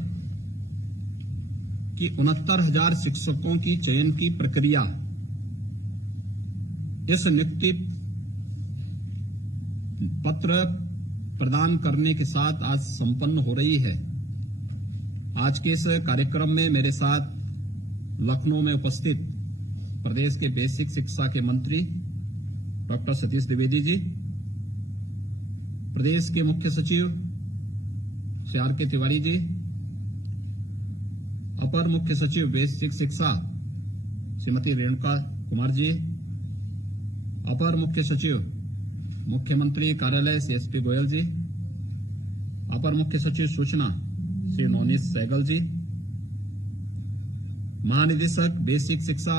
की 69,000 शिक्षकों की चयन की प्रक्रिया इस नियुक्ति पत्र प्रदान करने के साथ आज संपन्न हो रही है। आज के इस कार्यक्रम में मेरे साथ लखनऊ में उपस्थित प्रदेश के बेसिक शिक्षा के मंत्री डॉक्टर सतीश द्विवेदी जी, प्रदेश के मुख्य सचिव श्री आर के तिवारी जी, अपर मुख्य सचिव बेसिक शिक्षा श्रीमती रेणुका कुमार जी, अपर मुख्य सचिव मुख्यमंत्री कार्यालय श्री एसपी गोयल जी, अपर मुख्य सचिव सूचना श्री नवनीत सहगल जी, महानिदेशक बेसिक शिक्षा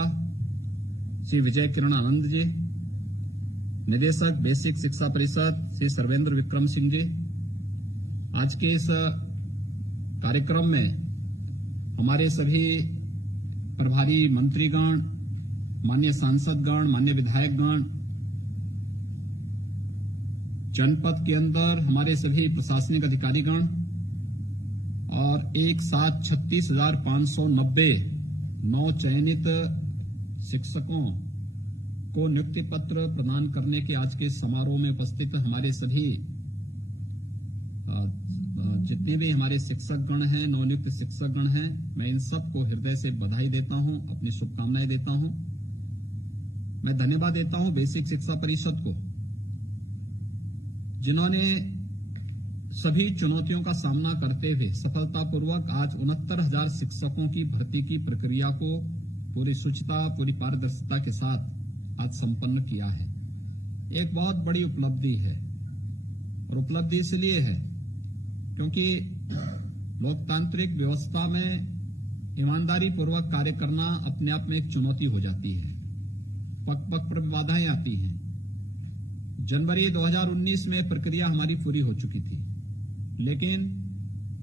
श्री विजय किरण आनंद जी, निदेशक बेसिक शिक्षा परिषद श्री सर्वेंद्र विक्रम सिंह जी। आज के इस कार्यक्रम में हमारे सभी प्रभारी मंत्रीगण, माननीय सांसदगण, माननीय विधायकगण, जनपद के अंदर हमारे सभी प्रशासनिक अधिकारीगण और एक साथ 36,590 नौ चयनित शिक्षकों को नियुक्ति पत्र प्रदान करने के आज के समारोह में उपस्थित हमारे सभी जितने भी हमारे शिक्षकगण हैं, नवनियुक्त शिक्षकगण हैं, मैं इन सबको हृदय से बधाई देता हूं, अपनी शुभकामनाएं देता हूं। मैं धन्यवाद देता हूं बेसिक शिक्षा परिषद को, जिन्होंने सभी चुनौतियों का सामना करते हुए सफलतापूर्वक आज 69,000 शिक्षकों की भर्ती की प्रक्रिया को पूरी शुचिता, पूरी पारदर्शिता के साथ आज संपन्न किया है। एक बहुत बड़ी उपलब्धि है और उपलब्धि इसलिए है क्योंकि लोकतांत्रिक व्यवस्था में ईमानदारी पूर्वक कार्य करना अपने आप में एक चुनौती हो जाती है। पग पग पर बाधाएं आती हैं। जनवरी 2019 में प्रक्रिया हमारी पूरी हो चुकी थी, लेकिन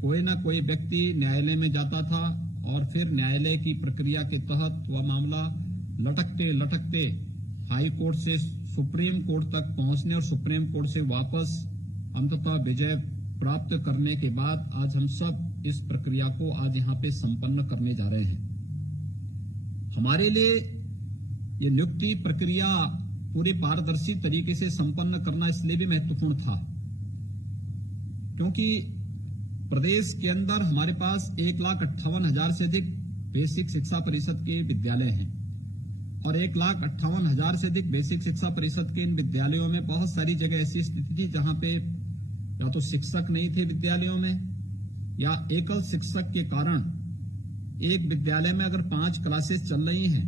कोई ना कोई व्यक्ति न्यायालय में जाता था और फिर न्यायालय की प्रक्रिया के तहत वह मामला लटकते लटकते हाई कोर्ट से सुप्रीम कोर्ट तक पहुंचने और सुप्रीम कोर्ट से वापस अंततः विजय प्राप्त करने के बाद आज हम सब इस प्रक्रिया को आज यहां पे संपन्न करने जा रहे हैं। हमारे लिए ये नियुक्ति प्रक्रिया पूरी पारदर्शी तरीके से संपन्न करना इसलिए भी महत्वपूर्ण था क्योंकि प्रदेश के अंदर हमारे पास 1,58,000 से अधिक बेसिक शिक्षा परिषद के विद्यालय हैं और 1,58,000 से अधिक बेसिक शिक्षा परिषद के इन विद्यालयों में बहुत सारी जगह ऐसी स्थिति थी जहां पे या तो शिक्षक नहीं थे विद्यालयों में या एकल शिक्षक के कारण एक विद्यालय में अगर 5 क्लासेस चल रही हैं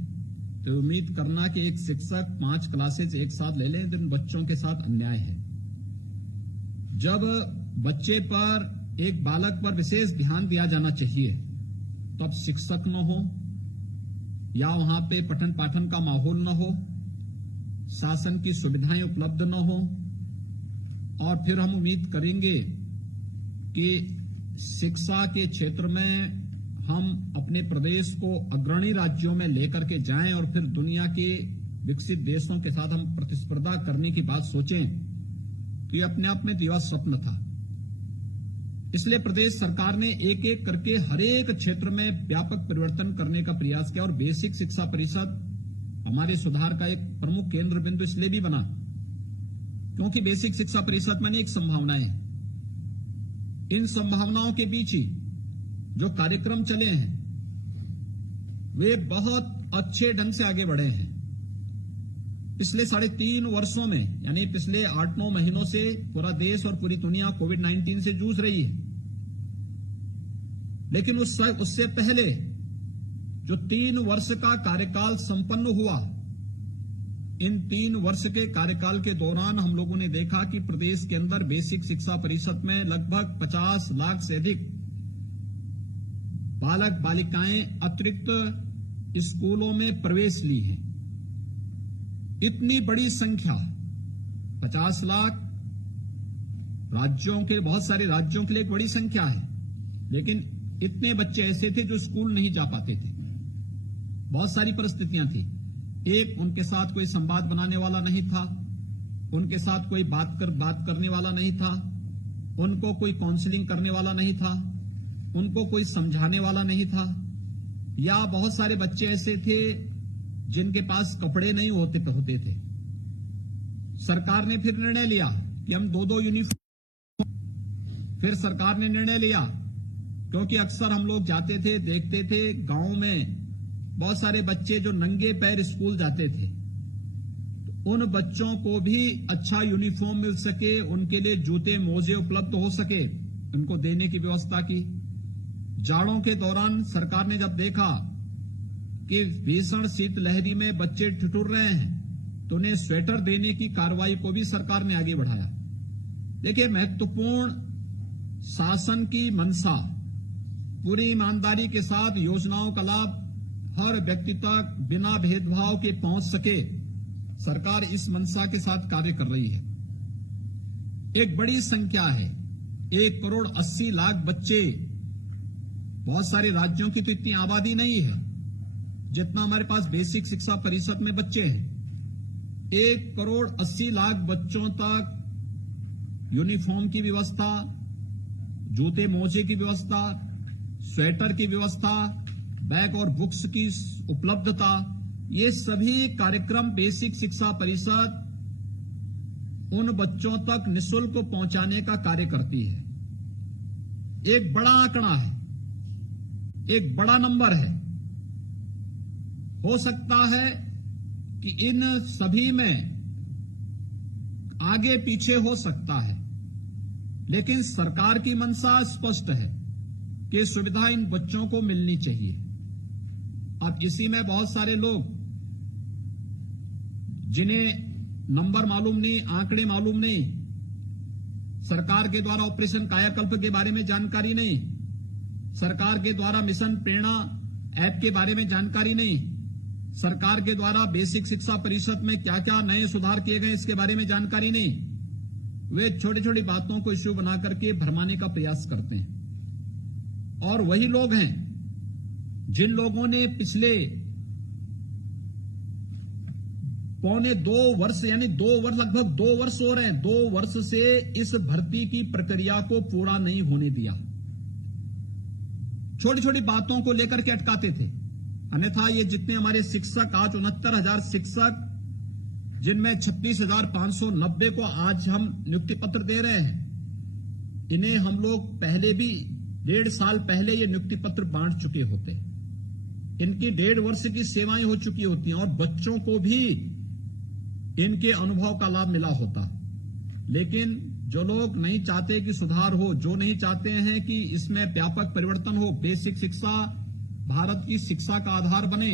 तो उम्मीद करना कि एक शिक्षक 5 क्लासेस एक साथ ले ले, तो इन बच्चों के साथ अन्याय है। जब बच्चे पर, एक बालक पर विशेष ध्यान दिया जाना चाहिए तब शिक्षक न हो या वहां पे पठन पाठन का माहौल न हो, शासन की सुविधाएं उपलब्ध न हो और फिर हम उम्मीद करेंगे कि शिक्षा के क्षेत्र में हम अपने प्रदेश को अग्रणी राज्यों में लेकर के जाएं और फिर दुनिया के विकसित देशों के साथ हम प्रतिस्पर्धा करने की बात सोचें, तो ये अपने आप में दिवा स्वप्न था। इसलिए प्रदेश सरकार ने एक एक करके हर एक क्षेत्र में व्यापक परिवर्तन करने का प्रयास किया और बेसिक शिक्षा परिषद हमारे सुधार का एक प्रमुख केंद्र बिंदु इसलिए भी बना क्योंकि बेसिक शिक्षा परिषद में एक संभावनाएं हैं। इन संभावनाओं के बीच ही जो कार्यक्रम चले हैं वे बहुत अच्छे ढंग से आगे बढ़े हैं। पिछले 3.5 वर्षों में यानी पिछले 8-9 महीनों से पूरा देश और पूरी दुनिया कोविड-19 से जूझ रही है, लेकिन उससे पहले जो 3 वर्ष का कार्यकाल संपन्न हुआ, इन 3 वर्ष के कार्यकाल के दौरान हम लोगों ने देखा कि प्रदेश के अंदर बेसिक शिक्षा परिषद में लगभग 50 लाख से अधिक बालक बालिकाएं अतिरिक्त स्कूलों में प्रवेश ली हैं। इतनी बड़ी संख्या 50 लाख राज्यों के, बहुत सारे राज्यों के लिए एक बड़ी संख्या है, लेकिन इतने बच्चे ऐसे थे जो स्कूल नहीं जा पाते थे। बहुत सारी परिस्थितियां थी। एक, उनके साथ कोई संवाद बनाने वाला नहीं था, उनके साथ कोई बात करने वाला नहीं था, उनको कोई काउंसलिंग करने वाला नहीं था, उनको कोई समझाने वाला नहीं था, या बहुत सारे बच्चे ऐसे थे जिनके पास कपड़े नहीं होते थे। सरकार ने फिर निर्णय लिया कि हम 2-2 यूनिफॉर्म, फिर सरकार ने निर्णय लिया क्योंकि अक्सर हम लोग जाते थे, देखते थे गांव में बहुत सारे बच्चे जो नंगे पैर स्कूल जाते थे, तो उन बच्चों को भी अच्छा यूनिफॉर्म मिल सके, उनके लिए जूते मोजे उपलब्ध हो सके, उनको देने की व्यवस्था की। जाड़ों के दौरान सरकार ने जब देखा कि भीषण शीतलहरी में बच्चे ठिठुर रहे हैं तो उन्हें स्वेटर देने की कार्रवाई को भी सरकार ने आगे बढ़ाया। देखिए, महत्वपूर्ण शासन की मंशा, पूरी ईमानदारी के साथ योजनाओं का लाभ हर व्यक्ति तक बिना भेदभाव के पहुंच सके, सरकार इस मंशा के साथ कार्य कर रही है। एक बड़ी संख्या है, 1,80,00,000 बच्चे। बहुत सारे राज्यों की तो इतनी आबादी नहीं है जितना हमारे पास बेसिक शिक्षा परिषद में बच्चे हैं। 1,80,00,000 बच्चों तक यूनिफॉर्म की व्यवस्था, जूते मोजे की व्यवस्था, स्वेटर की व्यवस्था, बैग और बुक्स की उपलब्धता, ये सभी कार्यक्रम बेसिक शिक्षा परिषद उन बच्चों तक निःशुल्क पहुंचाने का कार्य करती है। एक बड़ा आंकड़ा है, एक बड़ा नंबर है। हो सकता है कि इन सभी में आगे पीछे हो सकता है, लेकिन सरकार की मंशा स्पष्ट है कि सुविधा इन बच्चों को मिलनी चाहिए। अब इसी में बहुत सारे लोग जिन्हें नंबर मालूम नहीं, आंकड़े मालूम नहीं, सरकार के द्वारा ऑपरेशन कायाकल्प के बारे में जानकारी नहीं, सरकार के द्वारा मिशन प्रेरणा ऐप के बारे में जानकारी नहीं, सरकार के द्वारा बेसिक शिक्षा परिषद में क्या क्या नए सुधार किए गए इसके बारे में जानकारी नहीं, वे छोटी छोटी बातों को इश्यू बना करके भरमाने का प्रयास करते हैं। और वही लोग हैं जिन लोगों ने पिछले 2.25 वर्ष यानी 2 वर्ष, लगभग 2 वर्ष हो रहे हैं, 2 वर्ष से इस भर्ती की प्रक्रिया को पूरा नहीं होने दिया। छोटी छोटी बातों को लेकर के अटकाते थे। अन्यथा ये जितने हमारे शिक्षक, आज 69,000 शिक्षक, जिनमें 36,590 को आज हम नियुक्ति पत्र दे रहे हैं, इन्हें हम लोग पहले भी 1.5 साल पहले ये नियुक्ति पत्र बांट चुके होते। इनकी 1.5 वर्ष की सेवाएं हो चुकी होती हैं और बच्चों को भी इनके अनुभव का लाभ मिला होता। लेकिन जो लोग नहीं चाहते कि सुधार हो, जो नहीं चाहते हैं कि इसमें व्यापक परिवर्तन हो, बेसिक शिक्षा भारत की शिक्षा का आधार बने,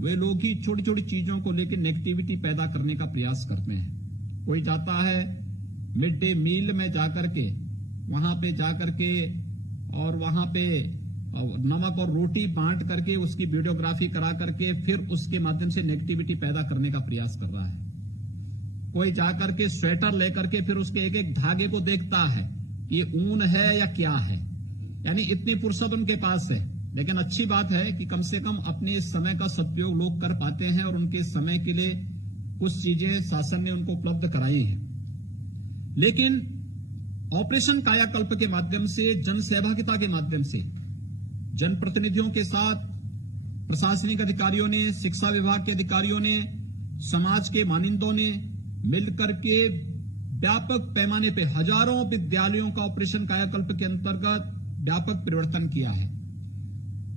वे लोग ही छोटी छोटी चीजों को लेकर नेगेटिविटी पैदा करने का प्रयास करते हैं। कोई जाता है मिड डे मील में जाकर के, वहां पे जाकर के और वहां पे नमक और रोटी बांट करके उसकी वीडियोग्राफी करा करके फिर उसके माध्यम से नेगेटिविटी पैदा करने का प्रयास कर रहा है। कोई जाकर के स्वेटर लेकर के फिर उसके एक एक धागे को देखता है ये ऊन है या क्या है, यानी इतनी फुर्सत उनके पास है। लेकिन अच्छी बात है कि कम से कम अपने इस समय का सदुपयोग लोग कर पाते हैं और उनके समय के लिए कुछ चीजें शासन ने उनको उपलब्ध कराई हैं। लेकिन ऑपरेशन कायाकल्प के माध्यम से, जन सहभागिता के माध्यम से, जनप्रतिनिधियों के साथ प्रशासनिक अधिकारियों ने, शिक्षा विभाग के अधिकारियों ने, समाज के मानिंदों ने मिलकर के व्यापक पैमाने पे हजारों विद्यालयों का ऑपरेशन कायाकल्प के अंतर्गत व्यापक परिवर्तन किया है।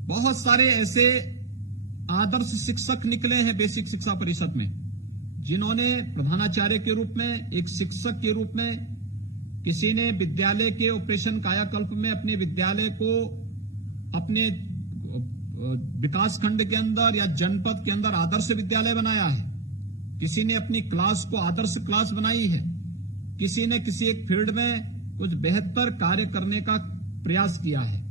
बहुत सारे ऐसे आदर्श शिक्षक निकले हैं बेसिक शिक्षा परिषद में, जिन्होंने प्रधानाचार्य के रूप में, एक शिक्षक के रूप में, किसी ने विद्यालय के ऑपरेशन कायाकल्प में अपने विद्यालय को अपने विकास खंड के अंदर या जनपद के अंदर आदर्श विद्यालय बनाया है। किसी ने अपनी क्लास को आदर्श क्लास बनाई है। किसी ने किसी एक फील्ड में कुछ बेहतर कार्य करने का प्रयास किया है।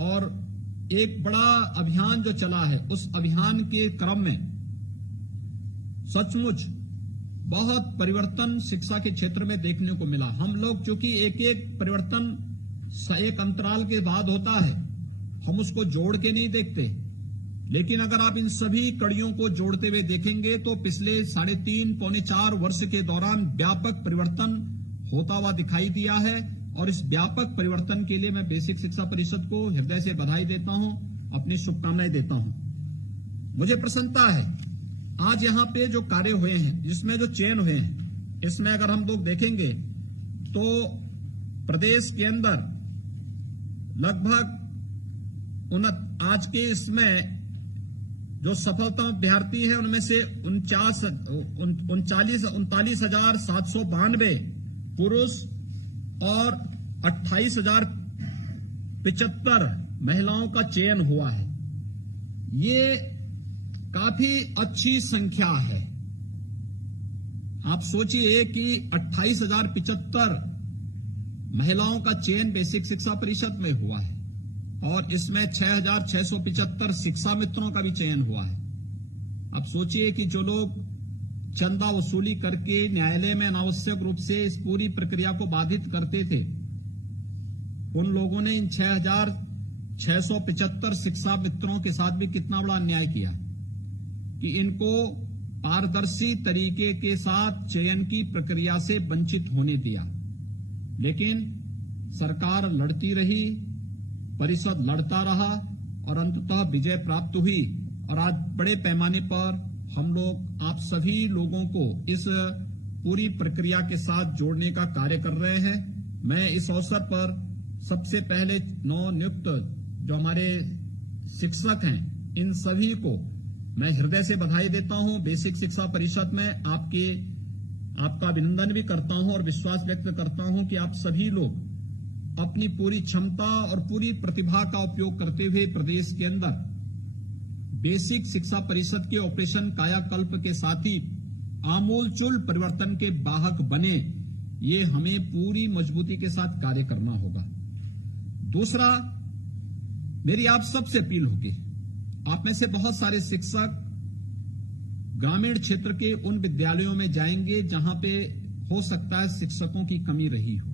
और एक बड़ा अभियान जो चला है, उस अभियान के क्रम में सचमुच बहुत परिवर्तन शिक्षा के क्षेत्र में देखने को मिला। हम लोग चूंकि एक एक परिवर्तन एक अंतराल के बाद होता है, हम उसको जोड़ के नहीं देखते, लेकिन अगर आप इन सभी कड़ियों को जोड़ते हुए देखेंगे तो पिछले 3.5 पौने 4 वर्ष के दौरान व्यापक परिवर्तन होता हुआ दिखाई दिया है। और इस व्यापक परिवर्तन के लिए मैं बेसिक शिक्षा परिषद को हृदय से बधाई देता हूं, अपनी शुभकामनाएं देता हूं। मुझे प्रसन्नता है आज यहां पे जो कार्य हुए हैं, जिसमें जो चयन हुए हैं, इसमें अगर हम लोग देखेंगे तो प्रदेश के अंदर लगभग आज के इसमें जो सफलतम अभ्यर्थी हैं, उनमें से 39,792 पुरुष और 28,075 महिलाओं का चयन हुआ है। ये काफी अच्छी संख्या है। आप सोचिए कि 28,075 महिलाओं का चयन बेसिक शिक्षा परिषद में हुआ है और इसमें 6,675 शिक्षा मित्रों का भी चयन हुआ है। अब सोचिए कि जो लोग चंदा वसूली करके न्यायालय में अनावश्यक रूप से इस पूरी प्रक्रिया को बाधित करते थे, उन लोगों ने इन 6,675 शिक्षा मित्रों के साथ भी कितना बड़ा अन्याय किया कि इनको पारदर्शी तरीके के साथ चयन की प्रक्रिया से वंचित होने दिया। लेकिन सरकार लड़ती रही, परिषद लड़ता रहा और अंततः विजय प्राप्त हुई। और आज बड़े पैमाने पर हम लोग आप सभी लोगों को इस पूरी प्रक्रिया के साथ जोड़ने का कार्य कर रहे हैं। मैं इस अवसर पर सबसे पहले नवनियुक्त जो हमारे शिक्षक हैं, इन सभी को मैं हृदय से बधाई देता हूं। बेसिक शिक्षा परिषद में आपका अभिनंदन भी करता हूं और विश्वास व्यक्त करता हूं कि आप सभी लोग अपनी पूरी क्षमता और पूरी प्रतिभा का उपयोग करते हुए प्रदेश के अंदर बेसिक शिक्षा परिषद के ऑपरेशन कायाकल्प के साथ ही आमूलचूल परिवर्तन के वाहक बने। ये हमें पूरी मजबूती के साथ कार्य करना होगा। दूसरा, मेरी आप सबसे अपील होगी, आप में से बहुत सारे शिक्षक ग्रामीण क्षेत्र के उन विद्यालयों में जाएंगे जहां पे हो सकता है शिक्षकों की कमी रही हो,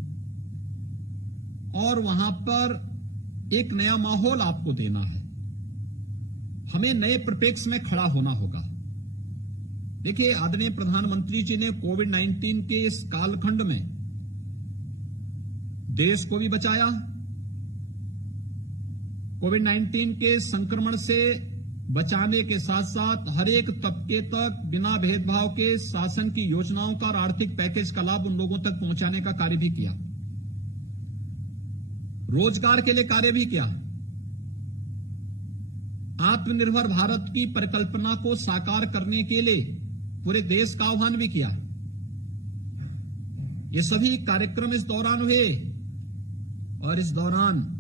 और वहां पर एक नया माहौल आपको देना है। हमें नए परिप्रेक्ष्य में खड़ा होना होगा। देखिए, आदरणीय प्रधानमंत्री जी ने कोविड-19 के इस कालखंड में देश को भी बचाया। कोविड-19 के संक्रमण से बचाने के साथ साथ हर एक तबके तक बिना भेदभाव के शासन की योजनाओं का और आर्थिक पैकेज का लाभ उन लोगों तक पहुंचाने का कार्य भी किया। रोजगार के लिए कार्य भी किया। आत्मनिर्भर भारत की परिकल्पना को साकार करने के लिए पूरे देश का आह्वान भी किया। ये सभी कार्यक्रम इस दौरान हुए और इस दौरान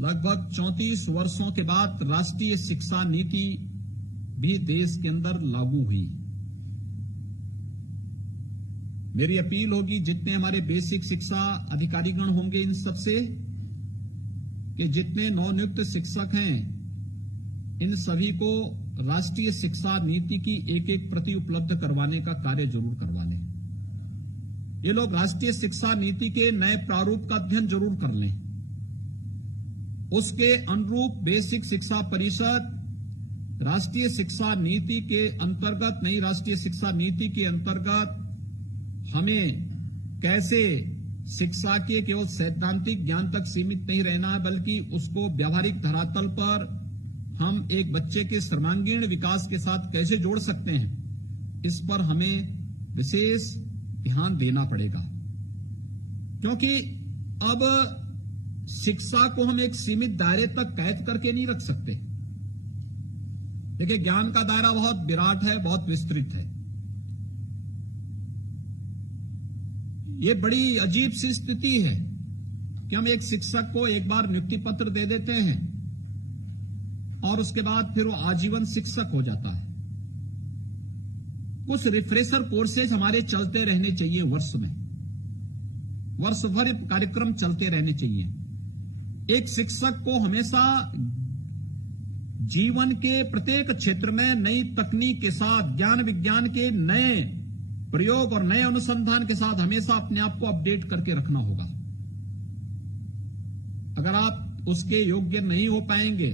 लगभग 34 वर्षों के बाद राष्ट्रीय शिक्षा नीति भी देश के अंदर लागू हुई। मेरी अपील होगी जितने हमारे बेसिक शिक्षा अधिकारीगण होंगे इन सबसे, कि जितने नवनियुक्त शिक्षक हैं इन सभी को राष्ट्रीय शिक्षा नीति की एक एक प्रति उपलब्ध करवाने का कार्य जरूर करवा लें। ये लोग राष्ट्रीय शिक्षा नीति के नए प्रारूप का अध्ययन जरूर कर लें। उसके अनुरूप बेसिक शिक्षा परिषद राष्ट्रीय शिक्षा नीति के अंतर्गत, नई राष्ट्रीय शिक्षा नीति के अंतर्गत हमें कैसे शिक्षा के केवल सैद्धांतिक ज्ञान तक सीमित नहीं रहना है, बल्कि उसको व्यावहारिक धरातल पर हम एक बच्चे के सर्वांगीण विकास के साथ कैसे जोड़ सकते हैं, इस पर हमें विशेष ध्यान देना पड़ेगा। क्योंकि अब शिक्षा को हम एक सीमित दायरे तक कैद करके नहीं रख सकते। देखिए, ज्ञान का दायरा बहुत विराट है, बहुत विस्तृत है। ये बड़ी अजीब सी स्थिति है कि हम एक शिक्षक को एक बार नियुक्ति पत्र दे देते हैं और उसके बाद फिर वो आजीवन शिक्षक हो जाता है। कुछ रिफ्रेशर कोर्सेज हमारे चलते रहने चाहिए वर्ष में, वर्ष भर कार्यक्रम चलते रहने चाहिए। एक शिक्षक को हमेशा जीवन के प्रत्येक क्षेत्र में नई तकनीक के साथ, ज्ञान विज्ञान के नए प्रयोग और नए अनुसंधान के साथ हमेशा अपने आप को अपडेट करके रखना होगा। अगर आप उसके योग्य नहीं हो पाएंगे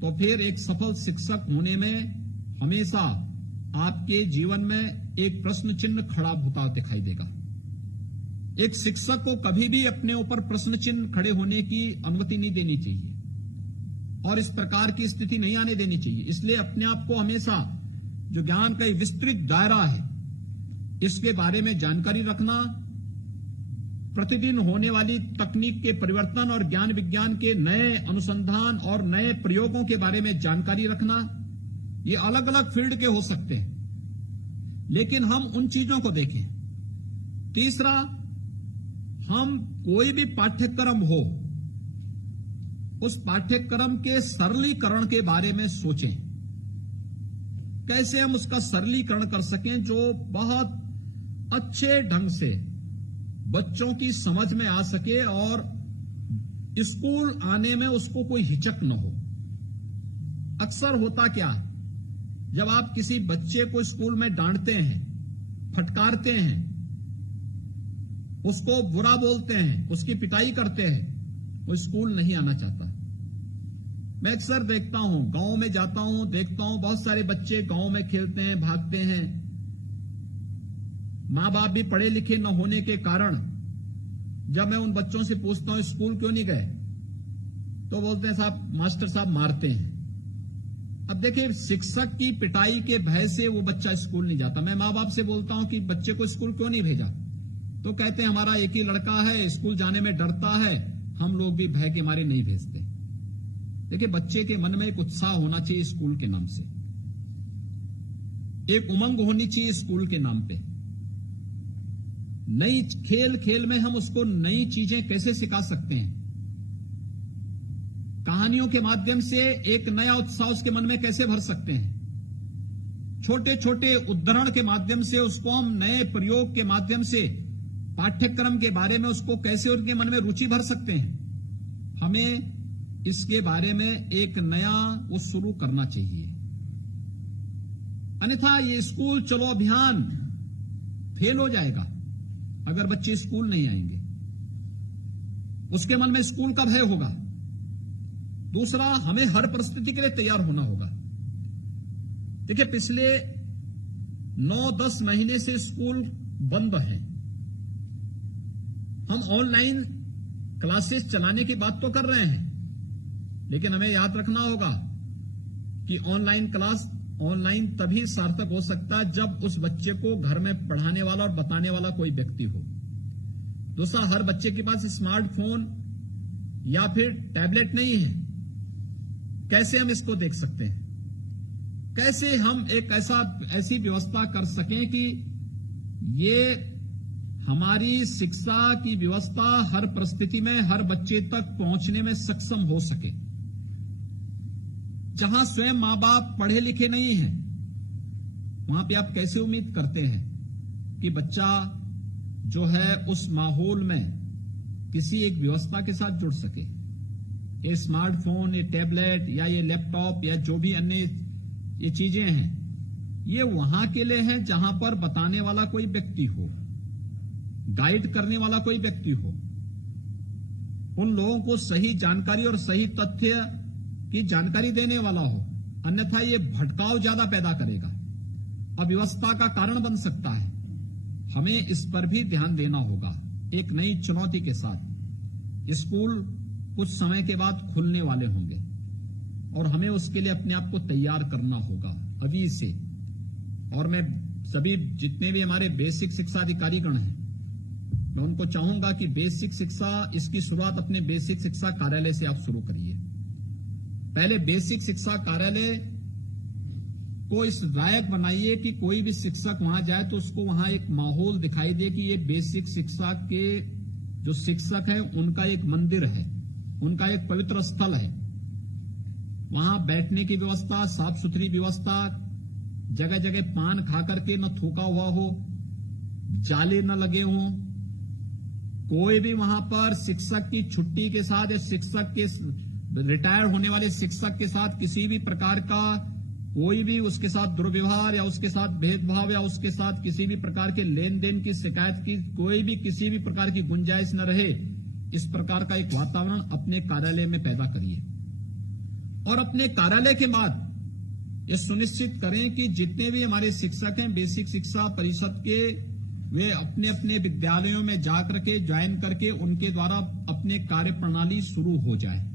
तो फिर एक सफल शिक्षक होने में हमेशा आपके जीवन में एक प्रश्न चिन्ह खड़ा होता दिखाई देगा। एक शिक्षक को कभी भी अपने ऊपर प्रश्न चिन्ह खड़े होने की अनुमति नहीं देनी चाहिए और इस प्रकार की स्थिति नहीं आने देनी चाहिए। इसलिए अपने आप को हमेशा जो ज्ञान का विस्तृत दायरा है, इसके बारे में जानकारी रखना, प्रतिदिन होने वाली तकनीक के परिवर्तन और ज्ञान विज्ञान के नए अनुसंधान और नए प्रयोगों के बारे में जानकारी रखना, ये अलग अलग फील्ड के हो सकते हैं, लेकिन हम उन चीजों को देखें। तीसरा, हम कोई भी पाठ्यक्रम हो, उस पाठ्यक्रम के सरलीकरण के बारे में सोचें। कैसे हम उसका सरलीकरण कर सकें जो बहुत अच्छे ढंग से बच्चों की समझ में आ सके और स्कूल आने में उसको कोई हिचक न हो। अक्सर होता क्या, जब आप किसी बच्चे को स्कूल में डांटते हैं, फटकारते हैं, उसको बुरा बोलते हैं, उसकी पिटाई करते हैं, वो स्कूल नहीं आना चाहता। मैं अक्सर देखता हूं, गांव में जाता हूं, देखता हूं बहुत सारे बच्चे गांव में खेलते हैं, भागते हैं। मां बाप भी पढ़े लिखे न होने के कारण जब मैं उन बच्चों से पूछता हूं स्कूल क्यों नहीं गए, तो बोलते हैं साहब मास्टर साहब मारते हैं। अब देखिए, शिक्षक की पिटाई के भय से वो बच्चा स्कूल नहीं जाता। मैं मां बाप से बोलता हूं कि बच्चे को स्कूल क्यों नहीं भेजा, तो कहते हैं हमारा एक ही लड़का है, स्कूल जाने में डरता है, हम लोग भी भय के मारे नहीं भेजते। देखिए, बच्चे के मन में एक उत्साह होना चाहिए स्कूल के नाम से, एक उमंग होनी चाहिए स्कूल के नाम पे। नई खेल खेल में हम उसको नई चीजें कैसे सिखा सकते हैं, कहानियों के माध्यम से एक नया उत्साह उसके मन में कैसे भर सकते हैं, छोटे छोटे उद्धरण के माध्यम से उसको हम नए प्रयोग के माध्यम से पाठ्यक्रम के बारे में उसको कैसे उनके मन में रुचि भर सकते हैं। हमें इसके बारे में एक नया वो शुरू करना चाहिए। अन्यथा ये स्कूल चलो अभियान फेल हो जाएगा अगर बच्चे स्कूल नहीं आएंगे। उसके मन में स्कूल का भय होगा। दूसरा, हमें हर परिस्थिति के लिए तैयार होना होगा। देखिए, पिछले 9-10 महीने से स्कूल बंद है। हम ऑनलाइन क्लासेस चलाने की बात तो कर रहे हैं, लेकिन हमें याद रखना होगा कि ऑनलाइन क्लास ऑनलाइन तभी सार्थक हो सकता है जब उस बच्चे को घर में पढ़ाने वाला और बताने वाला कोई व्यक्ति हो। दूसरा, हर बच्चे के पास स्मार्टफोन या फिर टैबलेट नहीं है। कैसे हम इसको देख सकते हैं, कैसे हम एक ऐसी व्यवस्था कर सकें कि ये हमारी शिक्षा की व्यवस्था हर परिस्थिति में हर बच्चे तक पहुंचने में सक्षम हो सके। जहां स्वयं मां बाप पढ़े लिखे नहीं हैं, वहां पे आप कैसे उम्मीद करते हैं कि बच्चा जो है उस माहौल में किसी एक व्यवस्था के साथ जुड़ सके। ये स्मार्टफोन, ये टैबलेट या ये लैपटॉप या जो भी अन्य ये चीजें हैं, ये वहां के लिए हैं जहां पर बताने वाला कोई व्यक्ति हो, गाइड करने वाला कोई व्यक्ति हो, उन लोगों को सही जानकारी और सही तथ्य की जानकारी देने वाला हो। अन्यथा ये भटकाव ज्यादा पैदा करेगा, अव्यवस्था का कारण बन सकता है। हमें इस पर भी ध्यान देना होगा। एक नई चुनौती के साथ स्कूल कुछ समय के बाद खुलने वाले होंगे और हमें उसके लिए अपने आप को तैयार करना होगा अभी से। और मैं सभी जितने भी हमारे बेसिक शिक्षा अधिकारीगण हैं, मैं उनको चाहूंगा कि बेसिक शिक्षा इसकी शुरुआत अपने बेसिक शिक्षा कार्यालय से आप शुरू करिए। पहले बेसिक शिक्षा कार्यालय को इस लायक बनाइए कि कोई भी शिक्षक वहां जाए तो उसको वहां एक माहौल दिखाई दे कि ये बेसिक शिक्षा के जो शिक्षक हैं उनका एक मंदिर है, उनका एक पवित्र स्थल है। वहां बैठने की व्यवस्था, साफ सुथरी व्यवस्था, जगह जगह पान खा करके न थूका हुआ हो, जाले न लगे हों, कोई भी वहां पर शिक्षक की छुट्टी के साथ या शिक्षक के रिटायर होने वाले शिक्षक के साथ किसी भी प्रकार का कोई भी उसके साथ दुर्व्यवहार या उसके साथ भेदभाव या उसके साथ किसी भी प्रकार के लेन देन की शिकायत की कोई भी किसी भी प्रकार की गुंजाइश न रहे, इस प्रकार का एक वातावरण अपने कार्यालय में पैदा करिए। और अपने कार्यालय के बाद ये सुनिश्चित करें कि जितने भी हमारे शिक्षक हैं बेसिक शिक्षा परिषद के, वे अपने अपने विद्यालयों में जाकर के ज्वाइन करके उनके द्वारा अपने कार्य प्रणाली शुरू हो जाए।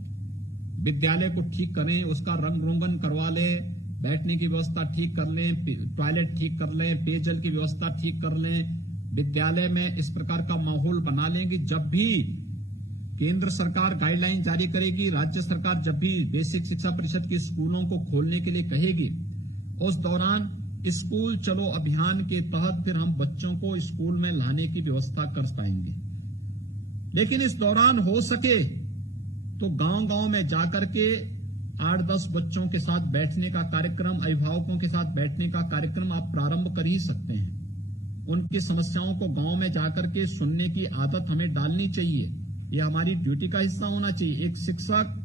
विद्यालय को ठीक करें, उसका रंग रोगन करवा लें, बैठने की व्यवस्था ठीक कर लें, टॉयलेट ठीक कर लें, पेयजल की व्यवस्था ठीक कर लें। विद्यालय में इस प्रकार का माहौल बना लें कि जब भी केंद्र सरकार गाइडलाइन जारी करेगी, राज्य सरकार जब भी बेसिक शिक्षा परिषद के स्कूलों को खोलने के लिए कहेगी, उस दौरान स्कूल चलो अभियान के तहत फिर हम बच्चों को स्कूल में लाने की व्यवस्था कर पाएंगे। लेकिन इस दौरान हो सके तो गांव-गांव में जाकर के 8-10 बच्चों के साथ बैठने का कार्यक्रम, अभिभावकों के साथ बैठने का कार्यक्रम आप प्रारंभ कर ही सकते हैं। उनकी समस्याओं को गांव में जाकर के सुनने की आदत हमें डालनी चाहिए। यह हमारी ड्यूटी का हिस्सा होना चाहिए। एक शिक्षक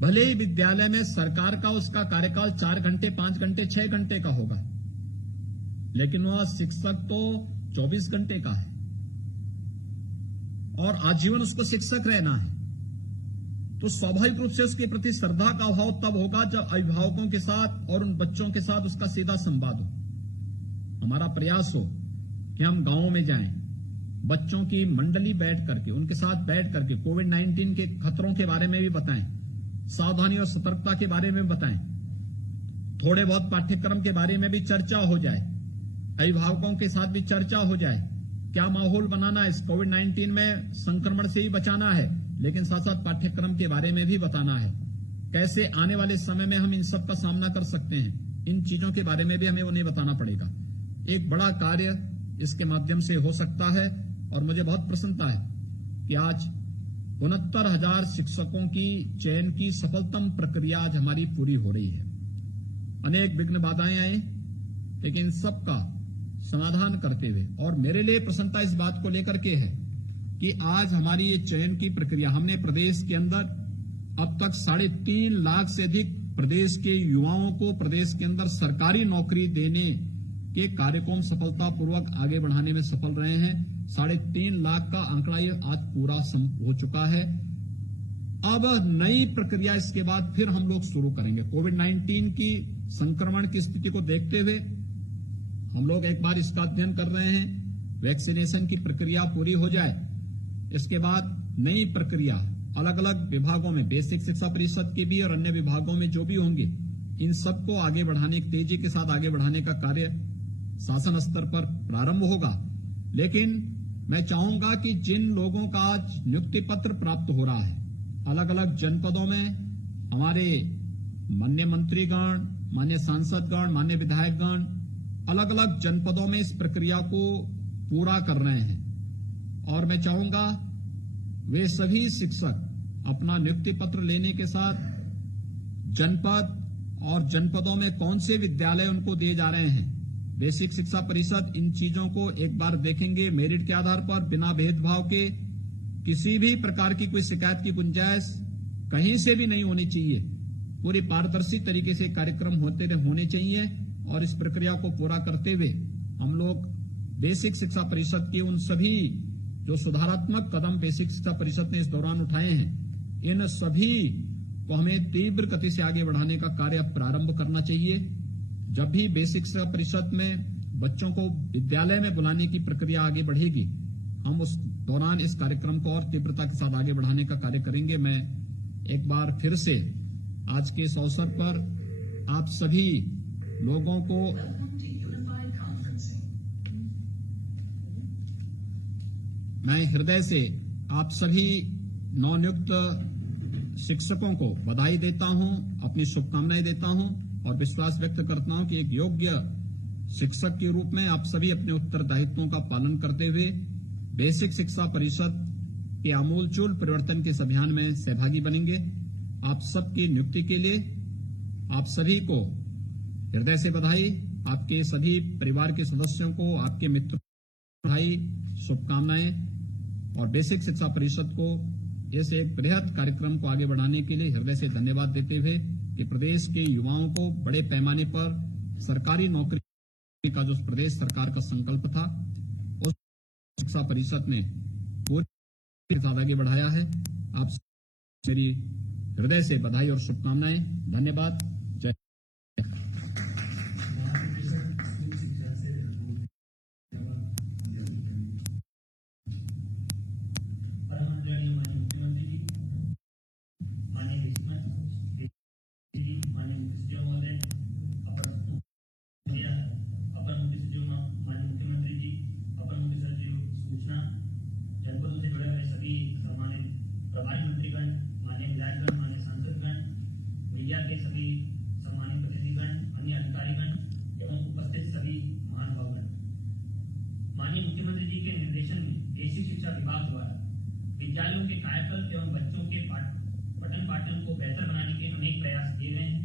भले ही विद्यालय में सरकार का उसका कार्यकाल 4 घंटे, 5 घंटे, 6 घंटे का होगा, लेकिन वह शिक्षक तो 24 घंटे का है और आजीवन उसको शिक्षक रहना है। तो स्वाभाविक रूप से उसके प्रति श्रद्धा का अभाव तब होगा जब अभिभावकों के साथ और उन बच्चों के साथ उसका सीधा संवाद हो। हमारा प्रयास हो कि हम गांवों में जाएं, बच्चों की मंडली बैठ करके उनके साथ बैठ करके कोविड-19 के खतरों के बारे में भी बताएं, सावधानी और सतर्कता के बारे में बताएं, थोड़े बहुत पाठ्यक्रम के बारे में भी चर्चा हो जाए, अभिभावकों के साथ भी चर्चा हो जाए, क्या माहौल बनाना है। इस कोविड-19 में संक्रमण से ही बचाना है, लेकिन साथ साथ पाठ्यक्रम के बारे में भी बताना है, कैसे आने वाले समय में हम इन सब का सामना कर सकते हैं। इन चीजों के बारे में भी हमें उन्हें बताना पड़ेगा। एक बड़ा कार्य इसके माध्यम से हो सकता है और मुझे बहुत प्रसन्नता है कि आज 69,000 शिक्षकों की चयन की सफलतम प्रक्रिया आज हमारी पूरी हो रही है। अनेक विघ्न बाधाएं आई, लेकिन सबका समाधान करते हुए, और मेरे लिए प्रसन्नता इस बात को लेकर के है कि आज हमारी ये चयन की प्रक्रिया, हमने प्रदेश के अंदर अब तक 3.5 लाख से अधिक प्रदेश के युवाओं को प्रदेश के अंदर सरकारी नौकरी देने के कार्यक्रम सफलतापूर्वक आगे बढ़ाने में सफल रहे हैं। 3.5 लाख का आंकड़ा ये आज पूरा हो चुका है। अब नई प्रक्रिया इसके बाद फिर हम लोग शुरू करेंगे। कोविड-19 की संक्रमण की स्थिति को देखते हुए हम लोग एक बार इसका अध्ययन कर रहे हैं, वैक्सीनेशन की प्रक्रिया पूरी हो जाए, इसके बाद नई प्रक्रिया अलग अलग विभागों में, बेसिक शिक्षा परिषद के भी और अन्य विभागों में जो भी होंगे, इन सबको आगे बढ़ाने, तेजी के साथ आगे बढ़ाने का कार्य शासन स्तर पर प्रारंभ होगा। लेकिन मैं चाहूंगा कि जिन लोगों का आज नियुक्ति पत्र प्राप्त हो रहा है, अलग अलग जनपदों में हमारे माननीय मंत्रीगण, माननीय सांसदगण, माननीय विधायकगण अलग अलग जनपदों में इस प्रक्रिया को पूरा कर रहे हैं और मैं चाहूंगा वे सभी शिक्षक अपना नियुक्ति पत्र लेने के साथ जनपद और जनपदों में कौन से विद्यालय उनको दिए जा रहे हैं, बेसिक शिक्षा परिषद इन चीजों को एक बार देखेंगे। मेरिट के आधार पर बिना भेदभाव के किसी भी प्रकार की कोई शिकायत की गुंजाइश कहीं से भी नहीं होनी चाहिए। पूरी पारदर्शी तरीके से कार्यक्रम होने चाहिए और इस प्रक्रिया को पूरा करते हुए हम लोग बेसिक शिक्षा परिषद की उन सभी जो सुधारात्मक कदम बेसिक शिक्षा परिषद ने इस दौरान उठाए हैं, इन सभी को हमें तीव्र गति से आगे बढ़ाने का कार्य प्रारंभ करना चाहिए। जब भी बेसिक शिक्षा परिषद में बच्चों को विद्यालय में बुलाने की प्रक्रिया आगे बढ़ेगी, हम उस दौरान इस कार्यक्रम को और तीव्रता के साथ आगे बढ़ाने का कार्य करेंगे। मैं एक बार फिर से आज के इस अवसर पर आप सभी लोगों को Welcome to Unified Conferencing. मैं हृदय से आप सभी नवनियुक्त शिक्षकों को बधाई देता हूं, अपनी शुभकामनाएं देता हूं और विश्वास व्यक्त करता हूं कि एक योग्य शिक्षक के रूप में आप सभी अपने उत्तरदायित्वों का पालन करते हुए बेसिक शिक्षा परिषद के आमूलचूल परिवर्तन के इस अभियान में सहभागी बनेंगे। आप सबकी नियुक्ति के लिए आप सभी को हृदय से बधाई, आपके सभी परिवार के सदस्यों को, आपके मित्रों को बधाई, शुभकामनाएं और बेसिक शिक्षा परिषद को इस एक बृहद कार्यक्रम को आगे बढ़ाने के लिए हृदय से धन्यवाद देते हुए कि प्रदेश के युवाओं को बड़े पैमाने पर सरकारी नौकरी का जो प्रदेश सरकार का संकल्प था उस शिक्षा परिषद ने पूरी साथ आगे बढ़ाया है। आप मेरी हृदय से बधाई और शुभकामनाएं। धन्यवाद। जय परमादरणीय माननीय मुख्यमंत्री जी, माननीय माननीय मुख्य सचिव महोदय, अपर मुख्य सचिव माननीय मुख्यमंत्री जी, अपर मुख्य सचिव सूचना, जनपदों से जुड़े हुए सभी सम्मानित प्रभारी मंत्रीगण, माननीय विधायकगण, माननीय सांसदगण, मीडिया के सभी सम्मानित प्रतिनिधिगण, अन्य अधिकारीगण एवं उपस्थित सभी महानुभावगण, माननीय मुख्यमंत्री जी के निर्देशन में बेसिक शिक्षा विभाग द्वारा विद्यालयों के कायाकल्प एवं बच्चों के पठन पाठन को बेहतर बनाने के अनेक प्रयास किए गए हैं।